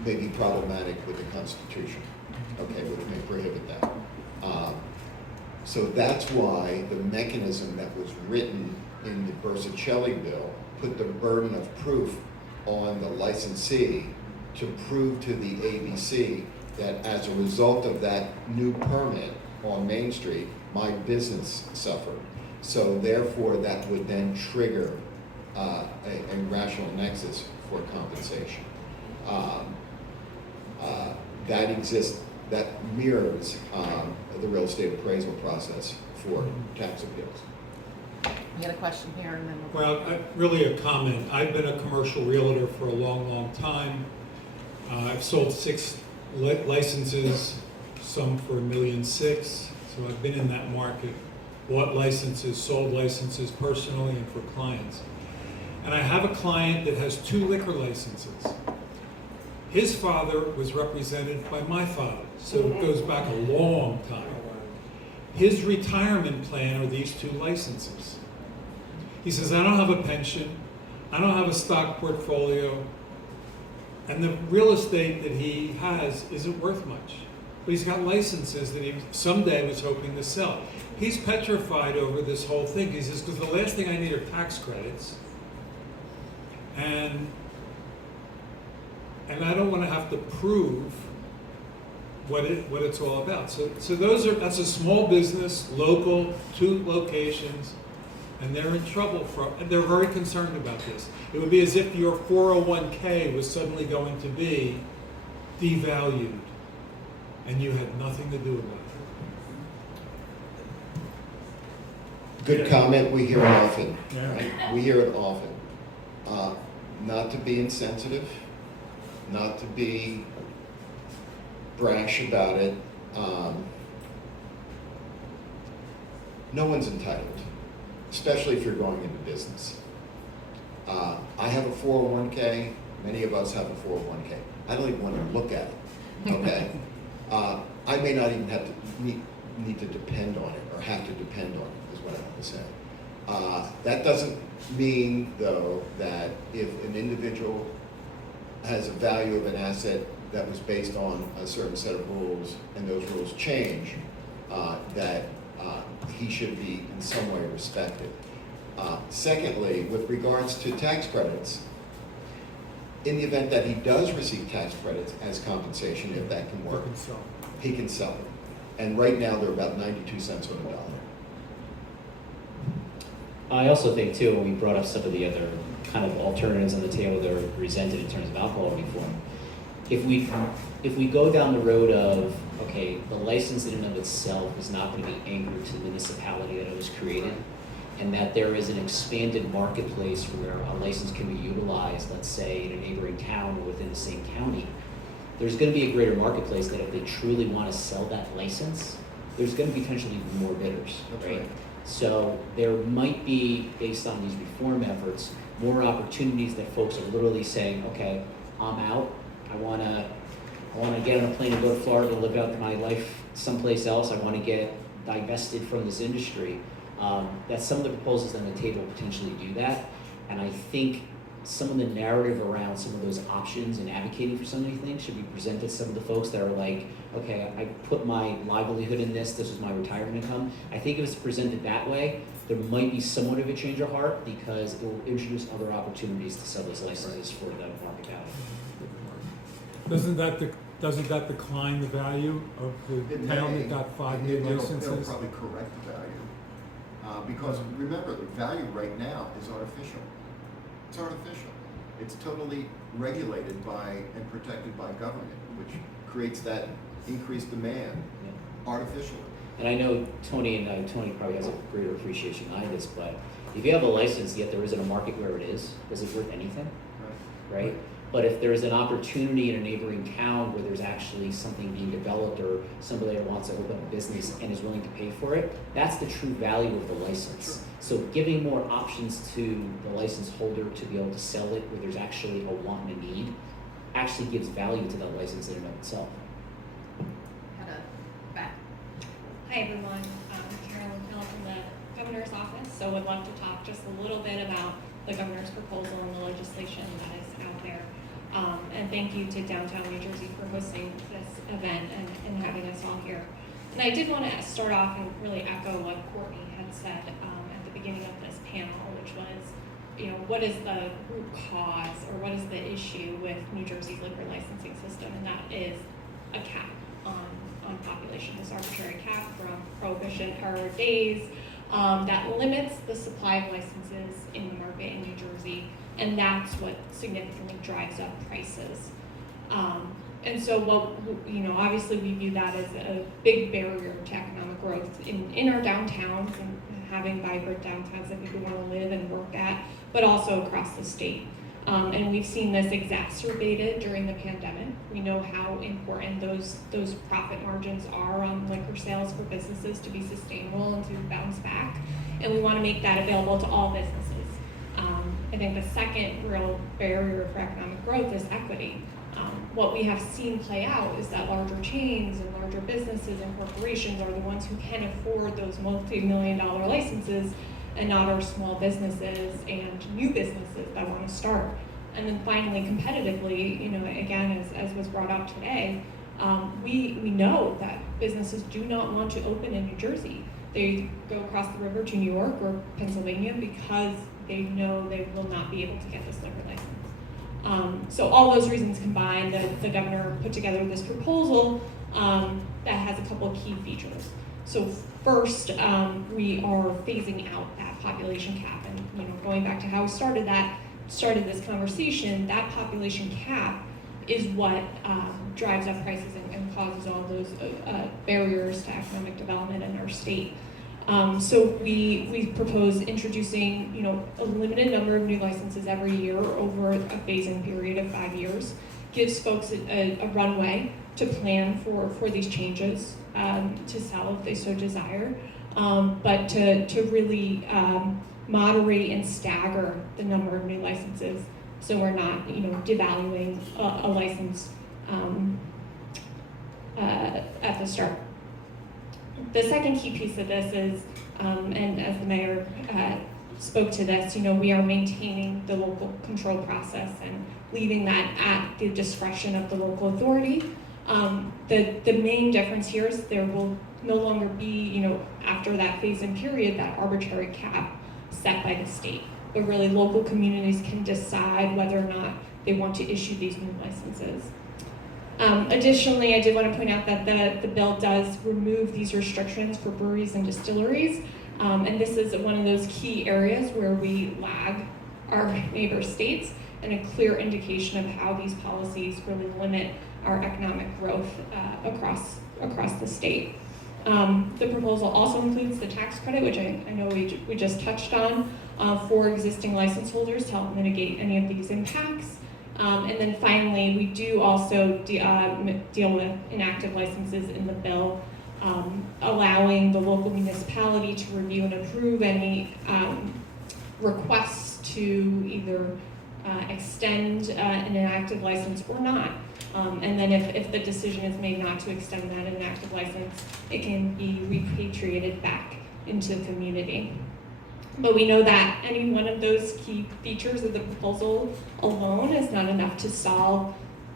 may be problematic with the Constitution. Okay, it may prohibit that. So that's why the mechanism that was written in the Bersacelli bill put the burden of proof on the licensee to prove to the ABC that as a result of that new permit on Main Street, my business suffered. So therefore, that would then trigger a rational nexus for compensation. That exists, that mirrors the real estate appraisal process for tax appeals. You had a question here and then Well, really a comment. I've been a commercial realtor for a long, long time. I've sold 6 licenses, some for $1.6 million. So I've been in that market, bought licenses, sold licenses personally and for clients. And I have a client that has 2 liquor licenses. His father was represented by my father, so it goes back a long time. His retirement plan are these 2 licenses. He says, I don't have a pension, I don't have a stock portfolio, and the real estate that he has isn't worth much. But he's got licenses that he someday was hoping to sell. He's petrified over this whole thing. He says, because the last thing I need are tax credits, and I don't want to have to prove what it's all about. So that's a small business, local, 2 locations, and they're in trouble they're very concerned about this. It would be as if your 401k was suddenly going to be devalued, and you had nothing to do with it. Good comment, we hear it often, Yeah. right? We hear it often. Not to be insensitive, not to be brash about it. No one's entitled, especially if you're going into business. I have a 401k, many of us have a 401k. I don't even want to look at it, okay? I may not even have to need to depend on it or have to depend on it, is what I want to say. That doesn't mean, though, that if an individual has a value of an asset that was based on a certain set of rules and those rules change, that he should be in some way respected. Secondly, with regards to tax credits, in the event that he does receive tax credits as compensation, if that can work, he can sell it. And right now, they're about 92 cents on the dollar. I also think too, when we brought up some of the other kind of alternatives on the table that are presented in terms of alcohol reform, if we go down the road of, okay, the license in and of itself is not going to be anchored to the municipality that it was created, and that there is an expanded marketplace where a license can be utilized, let's say, in a neighboring town or within the same county, there's going to be a greater marketplace that if they truly want to sell that license, there's going to be potentially more bidders, That's right? right. So there might be, based on these reform efforts, more opportunities that folks are literally saying, okay, I'm out. I want to get on a plane and go to Florida and live out my life someplace else. I want to get divested from this industry. That some of the proposals on the table potentially do that. And I think some of the narrative around some of those options and advocating for some of these things should be presented to some of the folks that are like, okay, I put my livelihood in this was my retirement income. I think if it's presented that way, there might be somewhat of a change of heart because it will introduce other opportunities to sell those licenses for the market value. Doesn't that decline the value of the It town may. that got 5 new It'll licenses? probably correct the value. Because remember, the value right now is artificial. It's artificial. It's totally regulated by and protected by government, which creates that increased demand artificially. And I know Tony probably has a greater appreciation behind this, but if you have a license yet there isn't a market where it is it worth anything, right? But if there's an opportunity in a neighboring town where there's actually something being developed or somebody that wants to open a business and is willing to pay for it, that's the true value of the license. Sure. So giving more options to the license holder to be able to sell it where there's actually a want and a need actually gives value to that license in and of itself. had a back. Hi everyone, Carolyn Hill from the Governor's Office. So would love to talk just a little bit about the Governor's proposal and the legislation that is out there. And thank you to Downtown New Jersey for hosting this event and having us all here. And I did want to start off and really echo what Courtney had said at the beginning of this panel, which was, what is the root cause or what is the issue with New Jersey's liquor licensing system? And that is a cap on on population, this arbitrary cap from prohibition or days that limits the supply of licenses in the market in New Jersey, and that's what significantly drives up prices. And so obviously we view that as a big barrier to economic growth in our downtowns and having vibrant downtowns that people want to live and work at, but also across the state. And we've seen this exacerbated during the pandemic. We know how important those profit margins are on liquor sales for businesses to be sustainable and to bounce back. And we want to make that available to all businesses. I think the second real barrier for economic growth is equity. What we have seen play out is that larger chains and larger businesses and corporations are the ones who can afford those multi-million-dollar licenses, and not our small businesses and new businesses that want to start. And then finally, competitively, again, as was brought up today, we know that businesses do not want to open in New Jersey. They go across the river to New York or Pennsylvania because they know they will not be able to get this liquor license. So all those reasons combined, the governor put together this proposal that has a couple of key features. So first, we are phasing out that population cap, and going back to how we started this conversation, that population cap is what drives up prices and causes all those barriers to economic development in our state. So we propose introducing, a limited number of new licenses every year over a phasing period of 5 years, gives folks a runway to plan for these changes, to sell if they so desire, but to really moderate and stagger the number of new licenses, so we're not, devaluing a license at the start. The second key piece of this is, and as the mayor spoke to this, we are maintaining the local control process and leaving that at the discretion of the local authority. The main difference here is there will no longer be, after that phase-in period, that arbitrary cap set by the state. But really, local communities can decide whether or not they want to issue these new licenses. Additionally, I did want to point out that the bill does remove these restrictions for breweries and distilleries, and this is one of those key areas where we lag our neighbor states, and a clear indication of how these policies really limit our economic growth across the state. The proposal also includes the tax credit, which I know we just touched on, for existing license holders to help mitigate any of these impacts. And then finally, we do also deal with inactive licenses in the bill, allowing the local municipality to review and approve any requests to either extend an inactive license or not. And then if the decision is made not to extend that inactive license, it can be repatriated back into the community. But we know that any one of those key features of the proposal alone is not enough to solve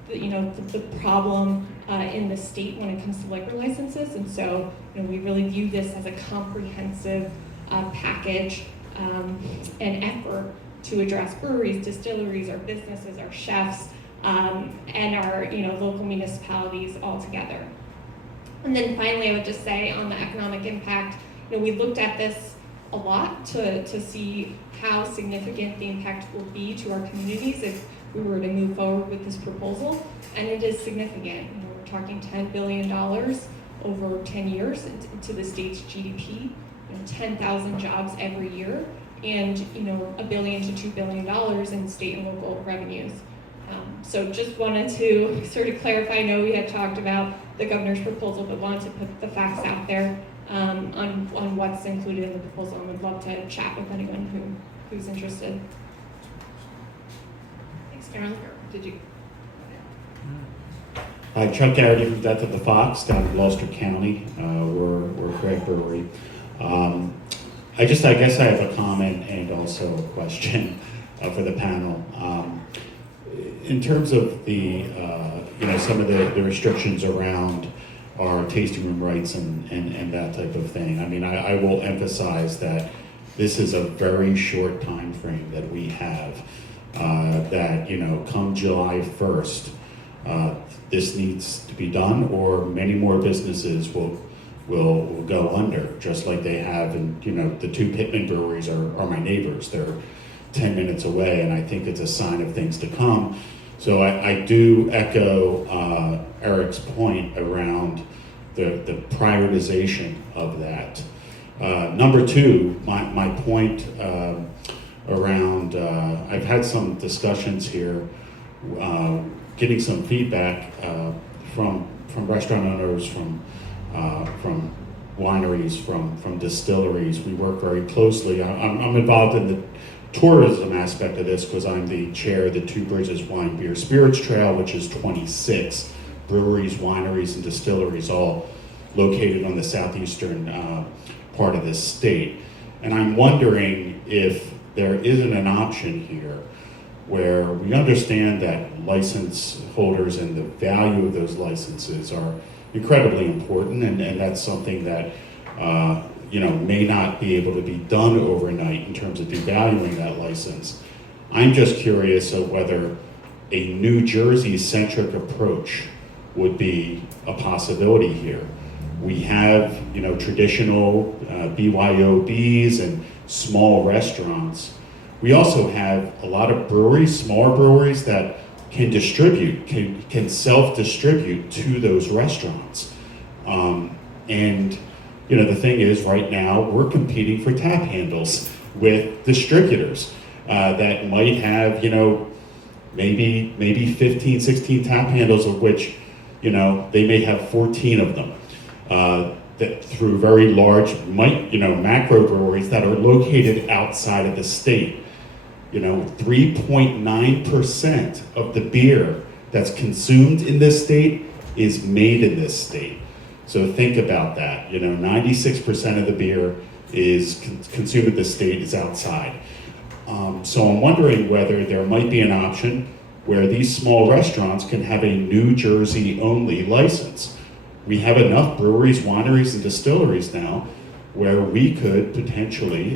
the problem in the state when it comes to liquor licenses. And so we really view this as a comprehensive package and effort to address breweries, distilleries, our businesses, our chefs, and our local municipalities all together. And then finally, I would just say on the economic impact, we looked at this a lot to see how significant the impact will be to our communities if we were to move forward with this proposal, and it is significant. We're talking $10 billion over 10 years into the state's GDP, 10,000 jobs every year, and $1 billion to $2 billion in state and local revenues. So just wanted to sort of clarify. I know we had talked about the governor's proposal, but wanted to put the facts out there on what's included in the proposal, and would love to chat with anyone who's interested. Thanks, Carolyn. Did you? Hi, Chuck Garrity from Death of the Fox down in Gloucester County. We're a craft brewery. I guess I have a comment and also a question for the panel. In terms of the some of the restrictions around our tasting room rights and that type of thing. I mean, I will emphasize that this is a very short time frame that we have. That come July 1st, this needs to be done, or many more businesses will go under, just like they have. And the two Pittman breweries are my neighbors. They're 10 minutes away, and I think it's a sign of things to come. So I do echo Eric's point around the prioritization of that. Number two, my point around, I've had some discussions here, getting some feedback from restaurant owners, from wineries, from distilleries. We work very closely. I'm involved in the tourism aspect of this because I'm the chair of the Two Bridges Wine Beer Spirits Trail, which is 26 breweries, wineries, and distilleries, all located on the southeastern part of this state. And I'm wondering if there isn't an option here where we understand that license holders and the value of those licenses are incredibly important, and that's something that may not be able to be done overnight in terms of devaluing that license. I'm just curious of whether a New Jersey-centric approach would be a possibility here. We have, traditional BYOBs and small restaurants. We also have a lot of breweries, small breweries that can distribute, can self-distribute to those restaurants. And the thing is, right now, we're competing for tap handles with distributors that might have, maybe 15, 16 tap handles, of which, they may have 14 of them. That through very large, macro breweries that are located outside of the state. 3.9% of the beer that's consumed in this state is made in this state. So think about that. 96% of the beer is consumed in this state is outside. So I'm wondering whether there might be an option where these small restaurants can have a New Jersey only license. We have enough breweries, wineries, and distilleries now where we could potentially